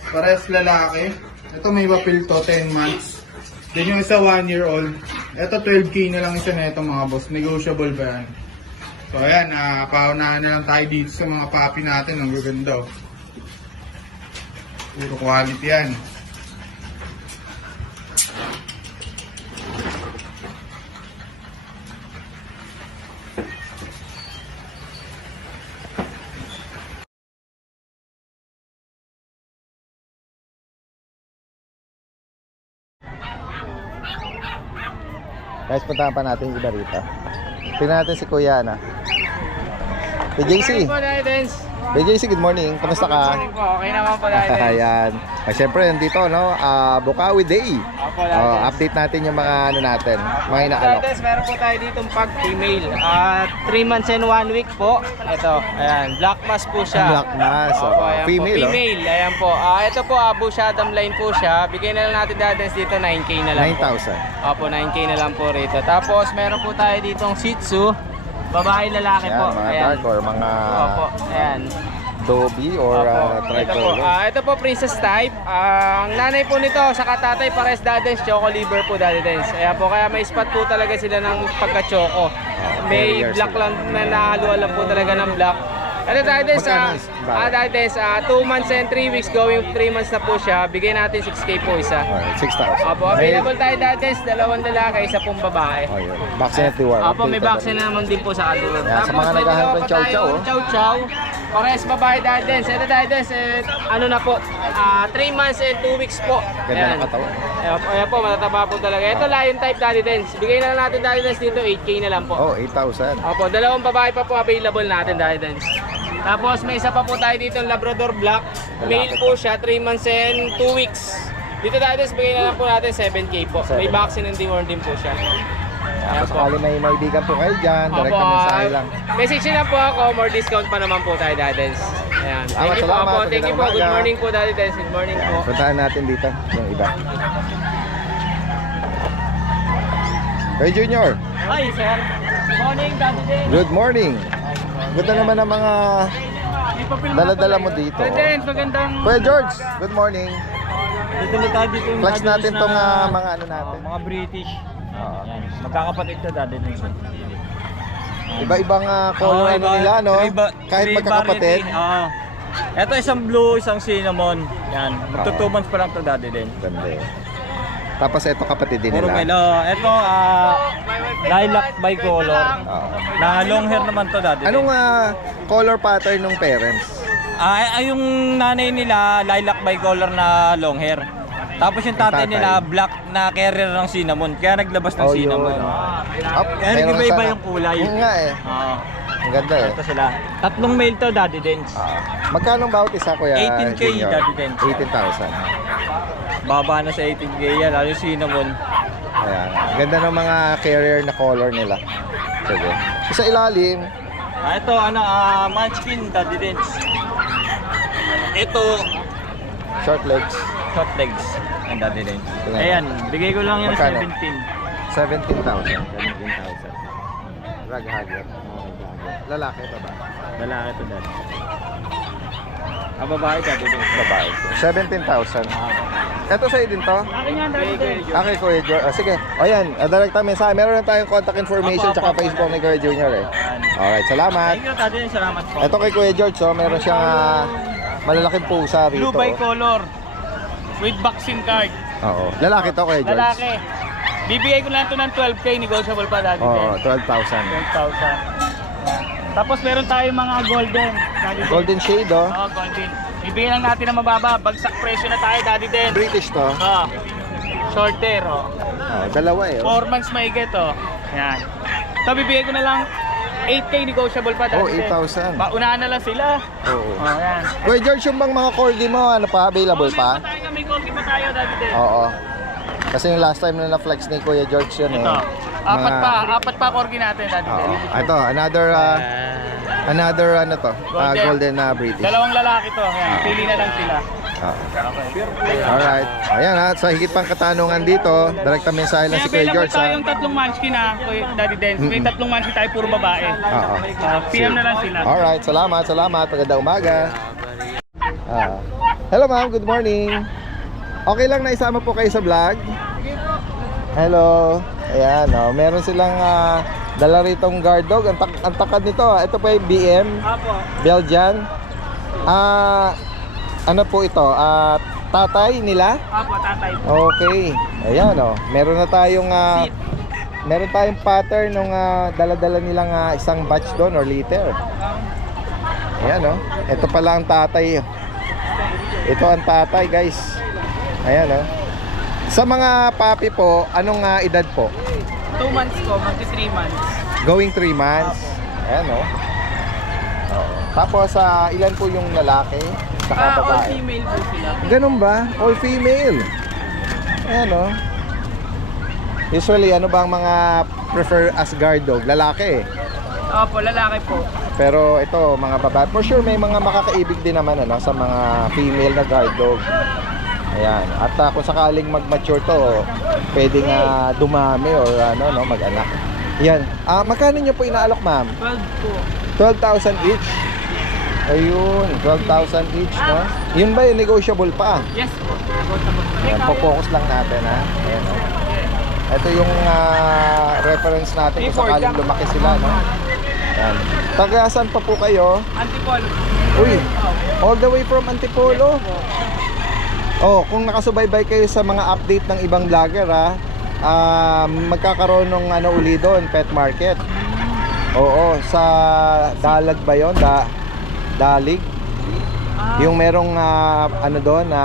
Parehas lalaki. Ito may papel to, 10 months. Then yung isa 1 year old. Ito 12k na lang isa na ito mga boss. Negotiable ba yan? So ayan, paunahan na lang tayo dito sa mga puppy natin. Ang gaganda oh. Puro quality yan. Guys, puntahan pa natin yung iba rito. Tingnan natin si Kuya na. BJC. BJC, good morning. Kamusta ka? Good morning po, okay naman po dahil. Ayan. Siyempre, nandito, no? Bukawi Day. Opo, dahil. Update natin yung mga ano natin, mga inaalok. Dahil meron po tayo ditong pag female. 3 months and 1 week po. Ito, ayan, black mask po siya. Black mask, Opo, ayan female, po. Female, ayan po. Ito po, Bushadam line po siya. Bigyan na lang natin dahil dito 9k na lang po. 9,000. Opo, 9k na lang po rito. Tapos meron po tayo ditong Shih Tzu. Babae lalaki Ayan, po. mga Ayan. dark or mga Opo, ayan. Dobby or Opo. tricolor. Ito po princess type. Ang nanay po nito sa katatay pares Dadens, choco liver po Dadens. Ayan po, kaya may spot po talaga sila ng pagka-choco. May very black sila. lang na nahalo lang po talaga ng black. Ano Dadens? Magkano is ba? Dadens, 2 months and 3 weeks going 3 months na po siya. Bigay natin 6k po isa. Alright, 6,000. Opo, available tayo Dadens, dalawang lalaki, isa pong babae. Oh, yun. Vaccine at reward. Opo, may vaccine na naman din po sa kanila. Yan, sa mga naghahanap ng chow-chow, oh. Chow-chow. Pares babae Dadens. Ito Dadens, ano na po, 3 months and 2 weeks po. Ganda ng katawan. Ayan po, matataba po talaga. Ito lion type Dadens. Bigay na lang natin Dadens dito, 8k na lang po. Oh, 8,000. Opo, dalawang babae pa po available natin Dadens. Tapos may isa pa po tayo dito, Labrador Black. Male po siya, 3 months and 2 weeks. Dito Dadens, bigay na lang po natin 7k po. May 7K. vaccine and deworm din po siya. Kung sakali may maibigan po kayo dyan, direct mensahe lang. Message nyo na po ako, more discount pa naman po tayo, Daddy Dens. Ayan. Thank you po salamat. po. Thank you po. Good Umaga. morning po, Daddy Dens. Good morning po. Puntahan natin dito yung iba. Hey Junior, Hi, sir. Good morning, Daddy Dens. good morning. Ganda naman ang mga dala-dala mo dito. Daddy Dens, magandang... Kuya George, good morning. Dito na tayo dito yung Flex Daddy natin Dens tong na- mga ano natin. mga British. Oo. Yan. Magkakapatid to Daddy Dens. Iba-ibang color ano nila, no? Kahit magkakapatid. Oo. Ito isang blue, isang cinnamon. Yan. Magto 2 months pa lang to Daddy Dens. Ganda eh. Tapos ito kapatid din Puro nila. melo. Ito lilac bicolor. Oo. Na long hair naman to Daddy Dens. Anong color pattern ng parents? Yung nanay nila lilac bicolor na long hair. Tapos yung tatay tatay. nila black na carrier ng cinnamon. Kaya naglabas ng Oh, cinnamon. yun. Kaya nag-iba-iba yung kulay. Oo nga eh. Oo. Ang ganda eh. Ito sila. Tatlong male to Daddy Dens. Magkano bawat isa, Kuya 18K, Junior? Daddy Dens. 18,000. Baba na sa 18K yan. Lalo yung cinnamon. Ayan. Ganda ng mga carrier na color nila. Sige. Sa ilalim, Ito munchkin Daddy Dens. Ito short legs, short legs ang Daddy Dens. Ilan? Ayan, bigay ko lang yung Magkano? 17. 17,000. 17,000. Rag hugger. Lalaki pa ba? Lalaki to Daddy. Babae Daddy Dens. Babae. 17,000. Ito sa'yo din to? Okay, Kuya George. Sige. O yan, direct mensahe. Meron na tayong contact information tsaka Facebook ni Kuya Junior eh. Alright, salamat. Thank you Daddy Dens, salamat po. Ito kay Kuya George, meron siyang malalaking pusa rito. Blue bicolor. With vaccine card. Oo. Lalaki to, Kuya George. Lalaki. Bibigay ko lang ito ng 12K, negotiable pa Daddy Oo, Dens. 12,000. 12,000. Tapos meron tayong mga golden. Daddy Dens. Golden shade, oh. Oo, golden. Bibigyan lang natin ng mababa. Bagsak presyo na tayo, Daddy Dens. British to. Short hair, oh. Dalawa eh. 4 months maigit, oh. Yan. So, bibigyan ko na lang 8K negotiable pa, Oh, Daddy Dens. 8,000. Unahan na lang sila. Oo. Oh, yan. Kuya George, yung bang mga corgi mo, ano pa, available pa? May gogi pa tayo, Daddy Dens. Oo. Kasi yung last time na na-flex ni Kuya George yun eh. Ito. Mga- Apat pa corgi natin, Daddy Oo. Dens. Ito, another ano to, golden na British. Dalawang lalaki to. Yan. Pili na lang sila. Alright. Ayan ha, sa higit pang katanungan dito, direkta mensahe lang May si Kuya available George ha. tayong tatlong munchkin Kuya Daddy Dens. May tatlong munchkin tayo, puro babae. Oo. PM na lang sila. Alright, salamat. Magandang umaga. Hello ma'am, good morning. Okay lang na isama po kayo sa vlog? Hello. Ayan, meron silang dala ritong guard dog. Ang takad nito, ito po ay BM, Belgian. Ano po ito? Tatay nila? Apo, tatay. Okay. Ayan meron na tayong meron tayong pattern ng dala-dala nilang isang batch doon or liter. Ayan ito pala ang tatay. Ito ang tatay, guys. Ayan Sa mga papi po, anong edad po? 2 months ko, magti 3 months. Going 3 months. Ayan Oo. Tapos ilan po yung lalaki? Saka All babae. female po sila. Ganun ba? All female. Ayan Usually, ano ba ang mga prefer as guard dog? Lalaki Opo, lalaki po. Pero ito, mga babae. For sure, may mga makakaibig din naman sa mga female na guard dog. Ayan. At kung sakaling mag-mature to, pwedeng dumami or mag-anak. Yan. Magkano nyo po inaalok, ma'am? 12 po. 12,000 each. Ayun, 12,000 each, no? Yun ba yung negotiable pa? Yes po. Ayan, focus lang natin, ha? Ayan, ito yung reference natin kung sakaling lumaki sila, no? Ayan. Tagasan pa po kayo? Antipolo. Uy, all the way from Antipolo. Kung nakasubaybay kayo sa mga update ng ibang vlogger, magkakaroon ng uli doon, pet market. Oo, sa Dalag ba yun? Dalig? Yung merong doon na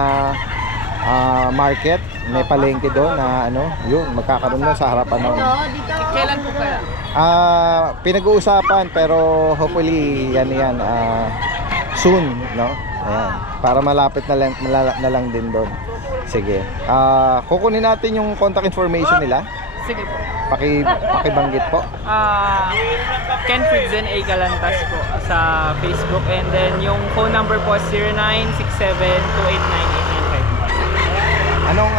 market, may palengke doon na yun, magkakaroon doon sa harapan ng Kailan po kaya? pinag-uusapan, pero hopefully yan soon, no? Ayan, para malapit na lang din doon. Sige. Kukunin natin yung contact information nila. Sige po. Pakibanggit po. Ken Fritzen A. Galantas po sa Facebook. And then yung phone number po is 0967-289-895. Anong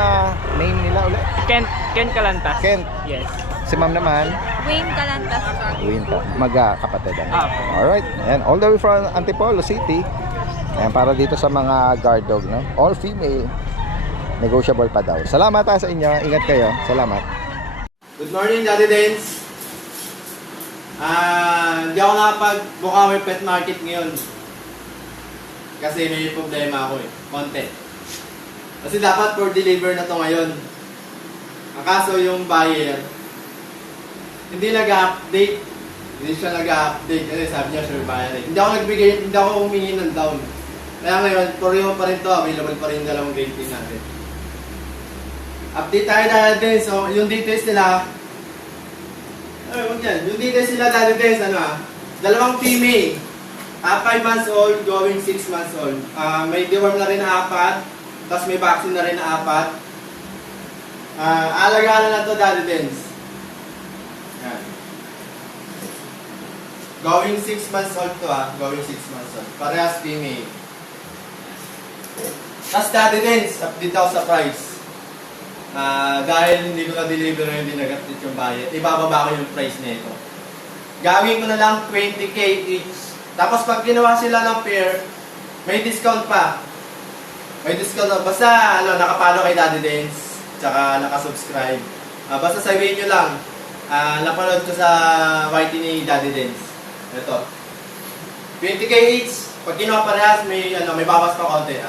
name nila ulit? Ken Galantas. Ken. Yes. Si ma'am naman? Wayne Calantas. Win po. Magkakapatid. Apo. Alright. Ayan, all the way from Antipolo City. Ayan, para dito sa mga guard dog, no? All female. Negotiable pa daw. Salamat sa inyo. Ingat kayo. Salamat. Good morning, Daddy Dance. Hindi ako nakapag-Bukawi Pet Market ngayon. Kasi may problema ako konti. Kasi dapat for deliver na to ngayon. Ang kaso yung buyer, hindi nag-update. Hindi siya nag-update kasi sabi niya sure buyer. Hindi ako humingi ng down. Kaya ngayon, Koreo pa rin to. Available pa rin dalawang grade natin. Update tayo natin. So, yung details nila, yung details nila natin, dalawang female, 5 months old, going 6 months old. May deworm na rin na 4, tapos may vaccine na rin na 4. Alagaan na to, Daddy Dens. Yan. Going 6 months old to, going 6 months old. Parehas female. Tapos Daddy Dens, update ako sa price. Dahil hindi ko na-deliver na hindi nag-update yung bayad, ibababa ko yung price nito. Gawin ko na lang 20k each. Tapos pag ginawa sila ng pair, may discount pa. May discount na. Basta nakapalo kay Daddy Dance, tsaka nakasubscribe. Basta sabihin nyo lang, napanood ko sa YT ni Daddy Dance. Ito. 20k each. Pag ginawa parehas, may bawas pa konti.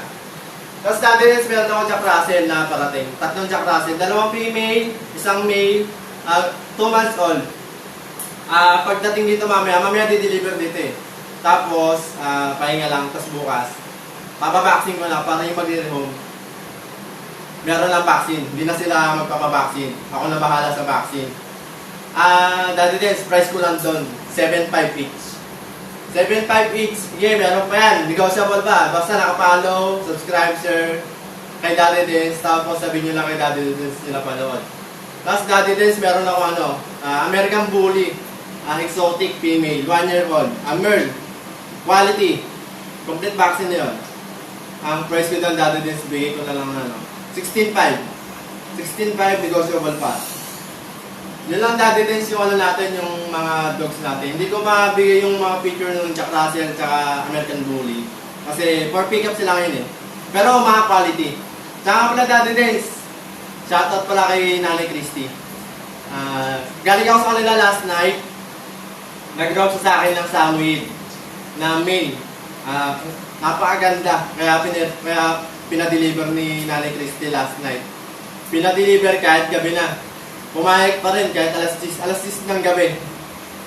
Tapos Daddy Dance, meron ako Jack Russell na parating. 3 Jack Russell. 2 female, 1 male, 2 months old. Pagdating dito mamaya di-deliver dito eh. Tapos, pahinga lang, tapos bukas. Papabaksin ko na para yung mag-home. Meron lang vaccine. Hindi na sila magpapabaksin. Ako na bahala sa vaccine. Daddy Dance, price ko lang doon. 7.5 each. 7.5 each. Sige, meron pa yan. Negotiable ba? Basta nakapollow, subscribe, share kay Daddy Dance. Tapos sabihin nyo lang kay Daddy Dance nila panood. Tapos Daddy Dance, meron ako American Bully. Exotic female, 1 year old. Merl. Quality. Complete vaccine na yun. Ang price ko doon, Daddy Dance, bigay ko na lang 16.5. 16.5, negotiable pa. Yun lang, Daddy Dance, yung natin, yung mga dogs natin. Hindi ko mabigay yung mga picture ng Jack Russell at American Bully. Kasi for pick up sila ngayon eh. Pero mga quality. Tsaka pala, Daddy Dance, shoutout pala kay Nanay Christy. Galing ako sa kanila last night. Nag-drop sa akin ng Samuel na male. Napakaganda. Kaya pinadeliver ni Nanay Christy last night. Pinadeliver kahit gabi na. Pumayag pa rin kahit alas 10 ng gabi.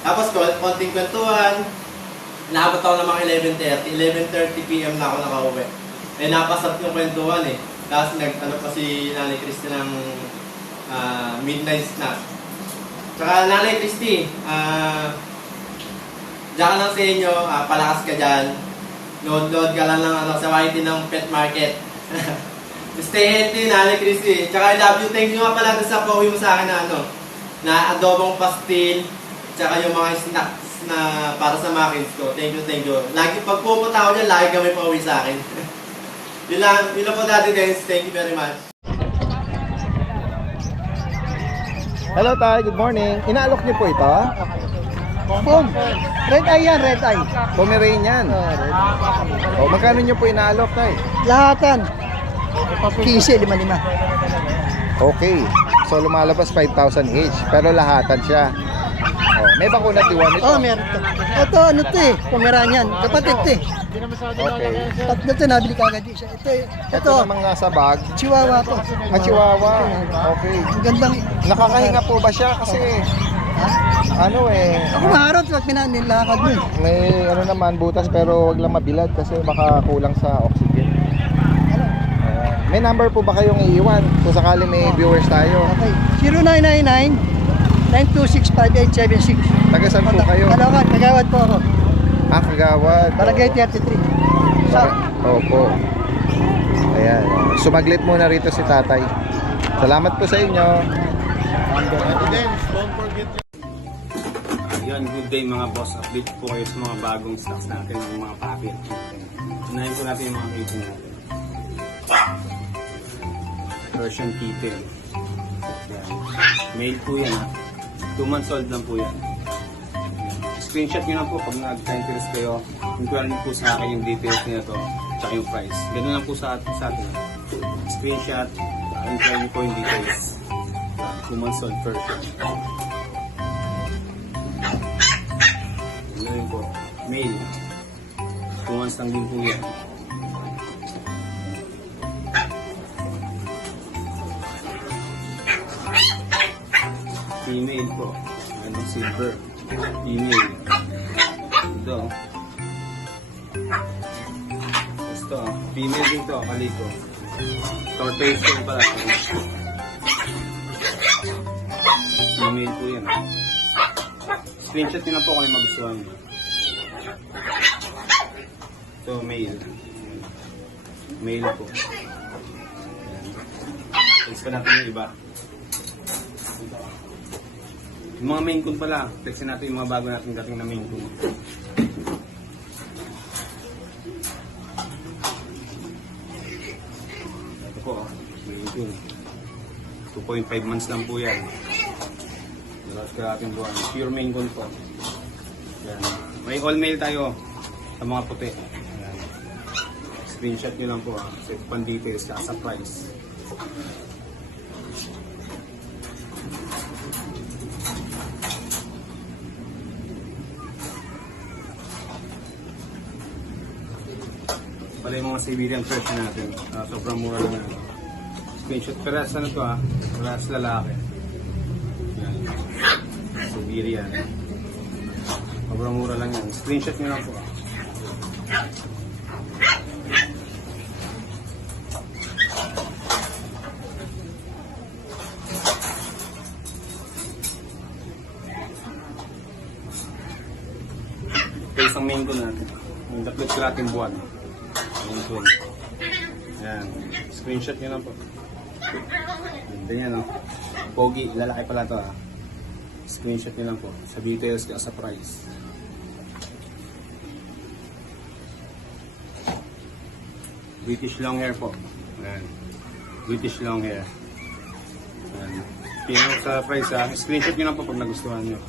Tapos konting kwentuhan. Naabot ako ng mga 11:30 PM na ako nakauwi. Napasap yung kwentuhan eh. Tapos pa si Nanay Christy ng midnight snack. Tsaka Nanay Christy, diyan ka lang sa inyo, palakas ka dyan. Load ka lang sa YT ng pet market. Stay healthy, Nanay Christy. Tsaka I love you. Thank you nga pala sa pauwi mo sa akin na adobong pastil, tsaka yung mga snacks na para sa mga kids ko. Thank you. Lagi pag pupunta ako dyan, lagi kami pauwi sa akin. Yun lang po, Daddy Dance. Thank you very much. Hello, Tay. Good morning. Inaalok niyo po ito? Red eye yan, red eye. Pomeranian. Magkano niyo po inaalok, Tay? Lahatan. 15, 5. Okay. So lumalabas 5,000 each, pero lahatan siya. May bakuna tiwan ito. Meron to. Ito, Pomeranian. Kapatid to eh. Okay. Tatlo to, nabili ka agad siya. Ito namang nasa bag. Chihuahua to. Chihuahua. Okay. Ang gandang. Nakakahinga po ba siya? Kasi Ako maharot, wag pinanilakad mo eh. May naman butas pero wag lang mabilad kasi baka kulang sa oxygen. May number po ba kayong iiwan kung sakali may viewers tayo? Okay. 0999-926-5876. Taga saan po kayo? Kalawan, Kagawad po ako. Kagawad. Barangay 33. Opo. Ayan. Sumaglit muna rito si tatay. Salamat po sa inyo. And again, don't forget Yun, good day mga boss. Update po kayo sa mga bagong stocks natin, yung mga puppy. Unahin po natin yung mga kitten natin. Persian kitten. Yan. Male po yan ha. 2 months old lang po yan. Screenshot nyo lang po pag nag-interest kayo. Inquire nyo po sa akin yung details nito tsaka yung price. Ganun lang po sa atin. Screenshot, inquire nyo po yung details. 2 months old Persian. Ano yun po? Male. 2 months lang din po yan. Female po. Ano, silver. Female. Ito. Ito. Female dito. Kaliko. Tortoise ko pala. Female po yan. Screenshot nyo na po kung ano magustuhan nyo. Ito, male. Male po. Text pa natin yung iba. Yung mga main coon pala, textin natin yung mga bago natin dating na main coon. Ito po, main coon. 2.5 months lang po yan. Dalas ka ating buwan. Pure main coon po. Yan. May all male tayo sa mga puti. Yan. Screenshot nyo lang po sa pan details sa price. Pala yung mga Siberian Persian natin. Sobrang mura lang yan. Screenshot. Peras ano to ha? Peras lalaki. Yan. Siberian. Sobrang mura lang yan. Screenshot nyo lang po. Ito isang main coon natin. Yung dapat karating buwan. Main coon. Yan. Screenshot nyo lang po. Ganda yan no. Pogi. Lalaki pala to ha. Screenshot nyo lang po. Sa details ka sa price. British long hair po. Ayan. British long hair. Ayan. Pino sa price ha. Screenshot nyo lang po pag nagustuhan nyo.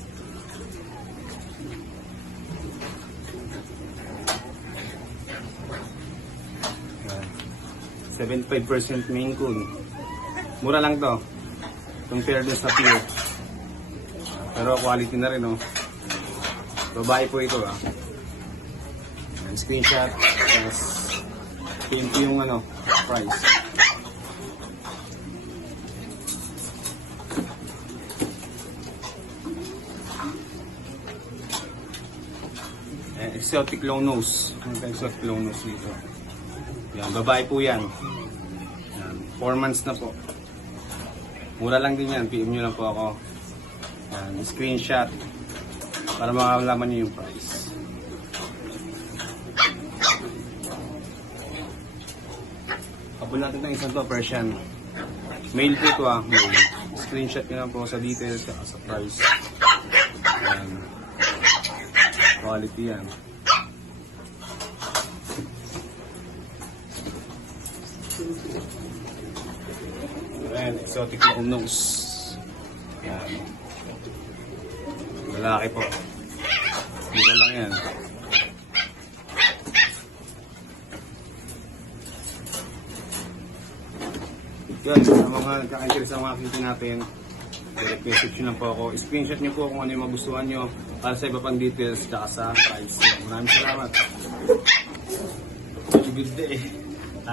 Ayan. 75% Maine Coon. Mura lang to. Compare din sa pure. Pero quality na rin no. Babae po ito ha. Ayan. Screenshot. Yes. PMP yung ano, price. Exotic long nose. Ano ka exotic long nose dito? Yan, babae po yan. Yan, 4 months na po. Mura lang din yan. PM nyo lang po ako. Yan, screenshot para makakalaman nyo yung price. Kapul natin itong isang to, Persian. Male po ito ah, male. Screenshot nyo lang po sa details at sa price. Yan. Quality yan. Ayan, exotic long nose. Yan. Lalaki po. Mura lang yan. Yun, sa mga nagkaka-interest sa mga kinti natin, direct message nyo lang po ako. Screenshot nyo po kung ano yung magustuhan nyo para sa iba pang details at sa price. Maraming salamat. Good day.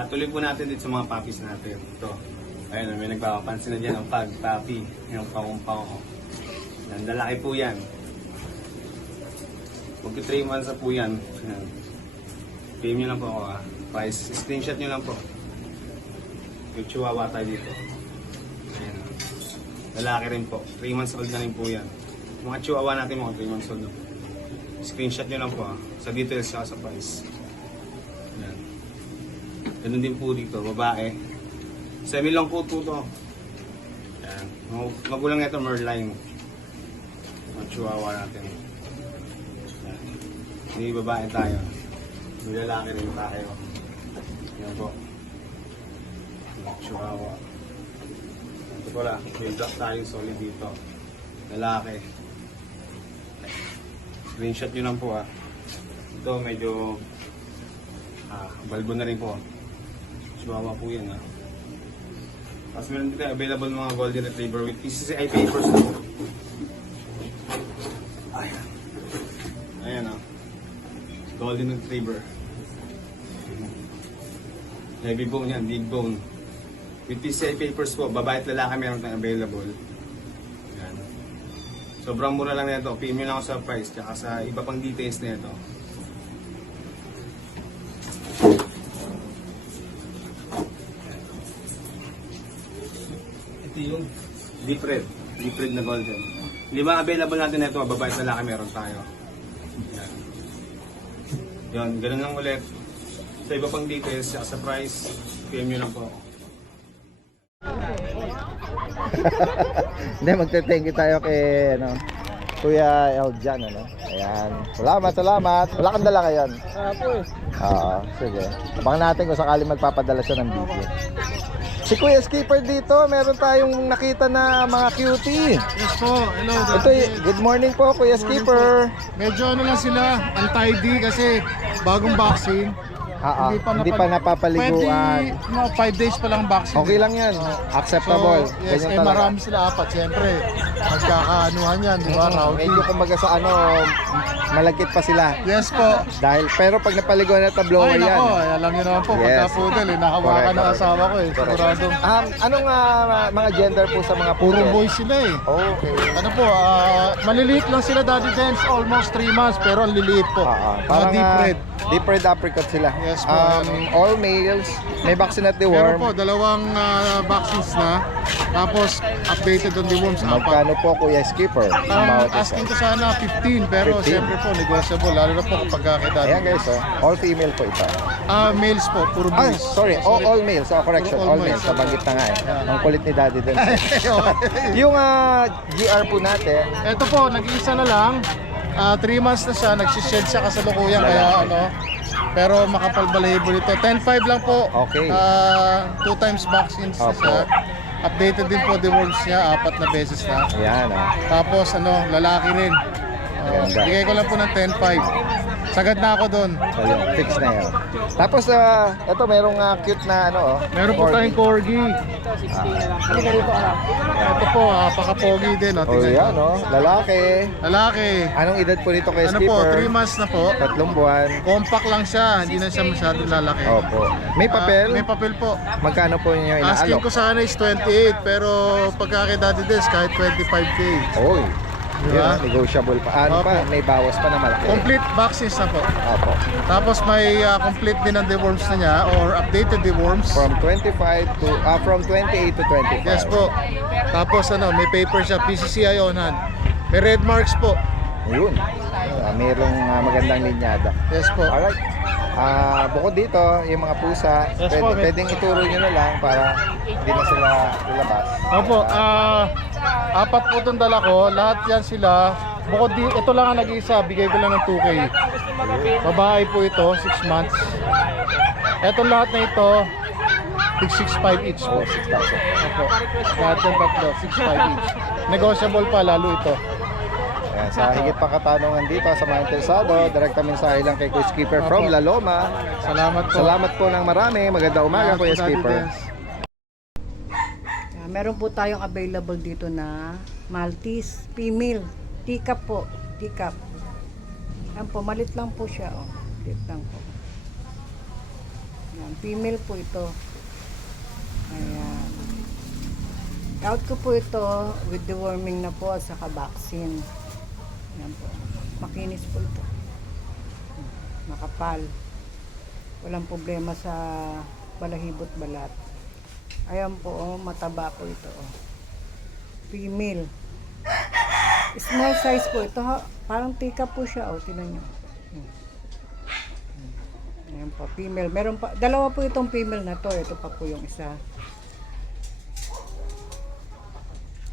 Tuloy po natin dito sa mga puppies natin. Ito. Ayun, may nagpapapansin na dyan ang pug-puppy. Yung pang-pang. Lalaki po yan. Magka 3 months na po yan. PM nyo lang po ako ha. Price, screenshot nyo lang po. Yung chihuahua tayo dito. Ayan. Lalaki rin po. 3 months old na rin po yan. Mga chihuahua natin mga 3 months old na. Screenshot nyo lang po ha. Sa details sa price. Ayan. Ganun din po dito. Babae. Semi-long coat po ito. Ayan. Yan. Magulang nito Merline. Ang chihuahua natin. Yan. May babae tayo. May lalaki rin tayo. Yan po. Chihuahua. Ito pala, may black tayong solid dito. Lalaki. Screenshot nyo lang po Ito medyo balbo na rin po. Chihuahua po yan Tapos meron dito available mga golden retriever with PCCI papers Ayan golden retriever. Heavy bone yan, big bone. With PCI papers po, babae at lalaki meron tayong available. Yan. Sobrang mura lang nito. PM lang ako sa price, tsaka sa iba pang details nito. Ito yung deep red na golden. Lima available natin nito, babae at lalaki meron tayo. Yan. Yan, ganun lang ulit. Sa iba pang details, tsaka sa price, PM nyo lang po ako. Hindi, magte-thank you tayo kay Kuya Eljan Ayan. Salamat. Wala kang dala ngayon. Oo, sige. Abangan natin kung sakali magpapadala siya ng video. Si Kuya Skipper dito, meron tayong nakita na mga cutie. Yes po, hello. Ito, good morning po Kuya Skipper. Medyo lang sila, untidy kasi bagong vaccine. Hindi pa napapaliguan. Pwede, 5 days pa lang vaccine. Okay lang yan. Acceptable. So, yes, Ganyan talaga. marami sila, 4. Siyempre, magkakaanuhan yan, di ba? Medyo kumbaga sa malagkit pa sila. Yes po. Pero pag napaliguan na tablower yan. Nako, alam niyo naman po, pagka poodle, nahawakan ng asawa ko sigurado. Anong mga gender po sa mga Puro poodle? boy sila Okay. Ano po, maliliit lang sila, Daddy Dance, almost 3 months, pero ang liliit po. Parang deep red. Deep red apricot sila. Yes po. All males. May vaccine at the Pero worm. po, 2 vaccines na. Tapos, updated on the worms, 4. Magkano po Kuya Skipper? Asking ko sana 15, pero 15? siyempre po, negotiable. Lalo na po kapag kakita. Ayan guys, all female po ito. Males po, puro boys. Sorry, all males. Correction, All all males. males. Nabanggit na nga Ang kulit ni Daddy din. Yung GR po natin, Ito po, nag-iisa na lang. 3 months na siya, nagsished siya kasalukuyan, kaya pero makapal balahibo nito. 10.5 lang po. Okay. 2 times vaccines na Opo. siya. Updated din po the worms niya, 4 na beses na. ayan Tapos lalaki rin. Ganda. Bigay ko lang po ng 10.5. Sagad na ako doon. Ayun, fix na yun. Tapos, ito merong cute na Meron po tayong corgi. Ito po, paka-pogi din. Tingnan yan, nyo. lalaki. Lalaki. Anong edad po nito kay Ano po, Skipper? 3 months na po. 3 buwan. Compact lang siya, hindi na siya masyadong lalaki. Opo. May papel? May papel po. Magkano po niyo Asking inaalok? ko sana is 28, pero pagka kay Daddy Des, kahit 25K. Oy. Diba? Yun, negotiable pa. Ano Opo. pa? May bawas pa na malaki. Complete vaccines na po. Opo. Tapos may complete din ang deworms na niya, or updated deworms. From 28 to 25. Yes po. Tapos may paper siya, PCCI on hand. May red marks po. Yun. Mayroong magandang linyada. Yes po. Alright. Bukod dito, yung mga pusa, Yes po, pwedeng ituro nyo na lang para hindi na sila ilabas. Opo, 4 po itong dala ko. Lahat yan sila. Bukod ito lang ang nag-iisa, bigay ko lang ng 2K. Babae po ito, 6 months. Etong lahat na ito, 6.5 each po. 6,000. Opo. Lahat yung tatlo, 6.5 each. Negotiable pa, lalo ito. Ayan, sa higit pa katanungan dito sa mga interesado, direkta mensahe lang kay Kuya Skipper from La Loma. Salamat po. Salamat po ng marami. Magandang umaga, Kuya Skipper. Meron po tayong available dito na Maltese female. Teacup po. Teacup. Yan po, malit lang po siya. Malit lang po. Yan, female po ito. Ayan. Out ko po ito with deworming na po at saka vaccine. Yan po. Makinis po ito. Makapal. Walang problema sa balahibot balat. Ayan po, mataba po ito. Female. Small size po ito. Parang tika po siya. Tingnan nyo. Ayan po, female. Meron pa, 2 po itong female na to. Ito pa po yung isa.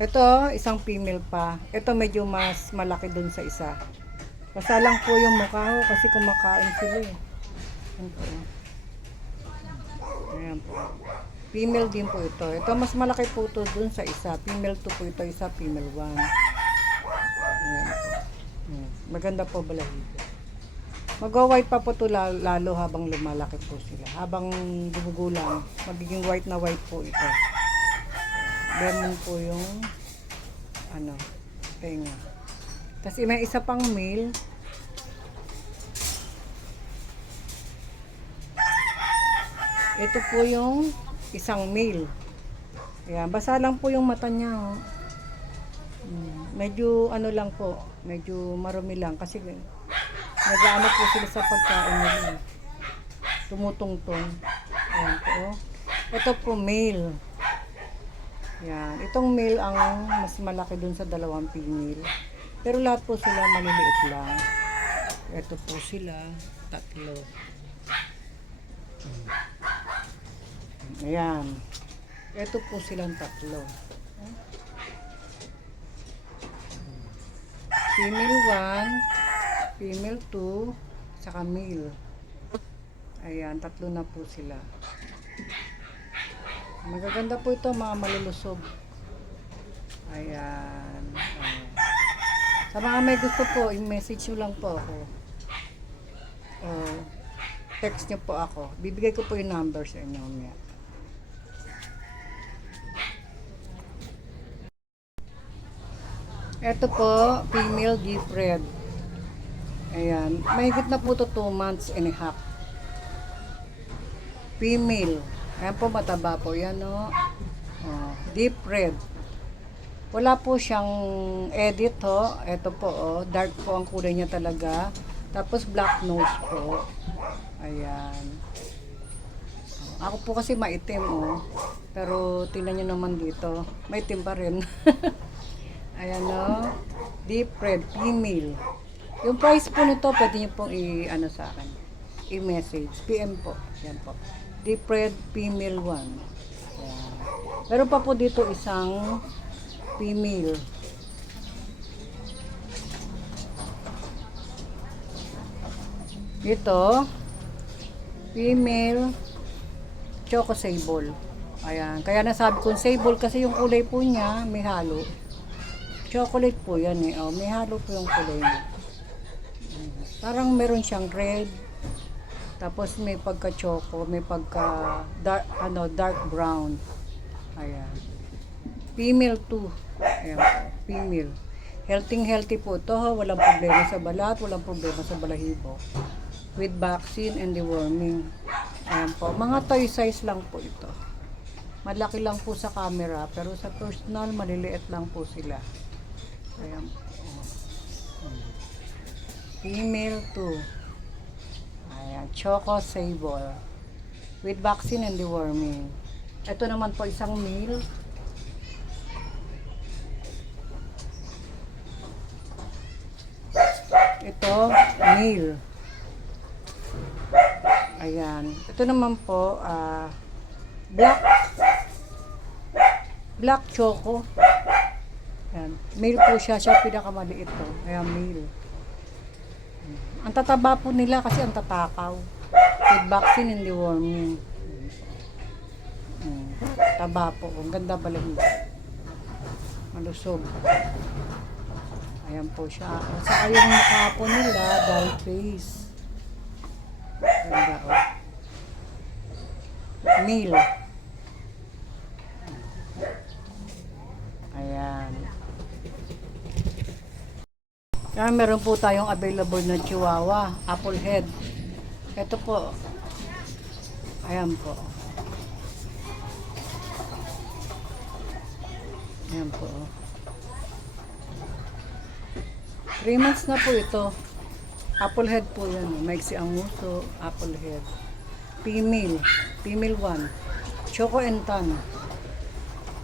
Ito, isang female pa. Ito medyo mas malaki dun sa isa. Basta lang po yung mukha ko kasi kumakain sila eh. Ayan po. Ayan po. Female din po ito. Ito mas malaki po ito dun sa isa. Female 2 po ito, isa female 1. Ayan po. Maganda po balahibo. Mag-white pa po ito lalo habang lumalaki po sila. Habang gumugulang, magiging white na white po ito. Lemon po yung tenga. Tapos may isa pang male. Ito po yung isang male. Ayan, basa lang po yung mata niya. Oh. Medyo lang po, medyo marumi lang kasi nag-ano po sila sa pagkain nila. Tumutungtong. Ayan po. Oh. Ito po male. Yan. Itong male ang mas malaki dun sa dalawang female. Pero lahat po sila maliliit lang. Ito po sila, tatlo. Ayan. Ito po silang tatlo. Female 1, female 2, saka male. Ayan, tatlo na po sila. Magaganda po ito, mga malulusog. Ayan. Sa mga may gusto po, i-message nyo lang po ako. Text nyo po ako. Bibigay ko po yung number sa inyo. Ito po, female deep red. Ayan. Mahigit na po ito 2 months and a half. Female. Ayan po, mataba po. Yan, no? Deep red. Wala po siyang edit, ho. Ito po, oh. Dark po ang kulay niya talaga. Tapos black nose po. Ayan. Ako po kasi maitim, oh. Pero tingnan nyo naman dito. Maitim pa rin. Ayan, no? Deep red, female. Yung price po nito, pwede nyo pong sa akin. I-message. PM po. Yan po. Deep red, female 1. Ayan. Meron pa po dito isang female. Ito, female choco sable. Ayan. Kaya nasabi kong sable kasi yung kulay po niya may halo. Chocolate po yan eh. Oh, may halo po yung kulay niya. Parang meron siyang red. Tapos may pagka-choco, may pagka dark brown. Ayan. Female 2. Ayan, female. Healthy po ito. Walang problema sa balat, walang problema sa balahibo. With vaccine and deworming. Ayan po. Mga toy size lang po ito. Malaki lang po sa camera, pero sa personal, maliliit lang po sila. Ayan po. Female 2. Ayan, choco sable. With vaccine and deworming. Ito naman po isang male. Ito, male. Ayan. Ito naman po, black choco. Ayan. Male po siya. Siya pinakamaliit to. Ayan, male. Ang tataba po nila kasi ang tatakaw. With vaccine and deworming. Taba po. Ang ganda pala nila. Malusog. Ayan po siya. Saka yung mukha po nila, doll face. Ganda o. Male. Ayan. Kaya meron po tayong available na Chihuahua, apple head. Ito po. Ayan po. Ayan po. 3 months na po ito. Apple head po yan. Maiksi ang uso, apple head. Female. Female 1. Choco and tan.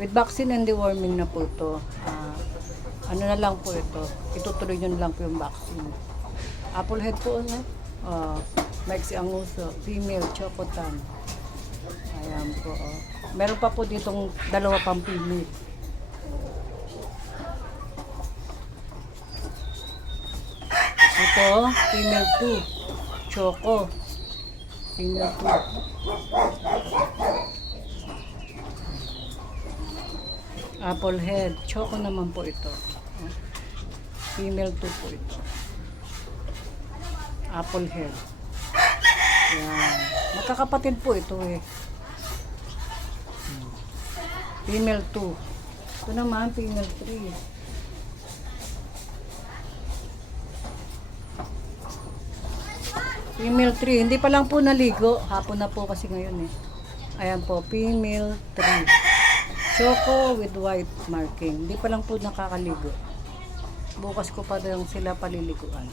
With vaccine and deworming na po ito. Ano na lang po ito. Itutuloy nyo na lang po yung vaccine. Apple head po. Maiksi ang uso. Female. Choco tan. Ayan po. Meron pa po ditong 2 pang female. Ito, female 2. Choco. Female 2. Apple head. Choco naman po ito. Female 2 po ito. Apple head. Yan. Magkakapatid po ito eh. Female 2. Ito naman, female 3. Female 3. Hindi pa lang po naligo. Hapon na po kasi ngayon eh. Ayan po, female 3. Choco with white marking. Hindi pa lang po nakakaligo. Bukas ko pa lang sila paliliguan.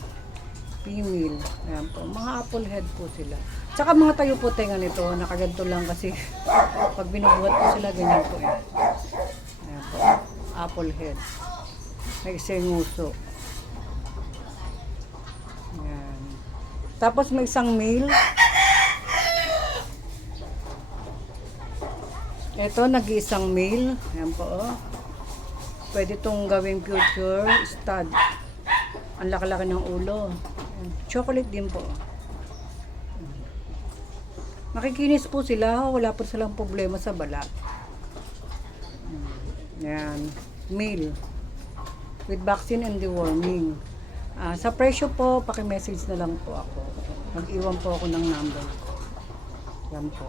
Female. Ayan po. Mga apple head po sila. Tsaka mga tayo po tenga nito. Nakaganto lang kasi pag binubuhat po sila, ganyan po eh. Ayan po. Apple head. May isang nguso. Ayan. Tapos may isang male. Ito, nag-iisang male. Ayan po oh. Pwede itong gawing future stud. Ang laki-laki ng ulo. Ayan. Chocolate din po. Makikinis po sila. Wala po silang problema sa balat. Ayan. Male. With vaccine and deworming. Sa presyo po, paki-message na lang po ako. Mag-iwan po ako ng number. Yan po.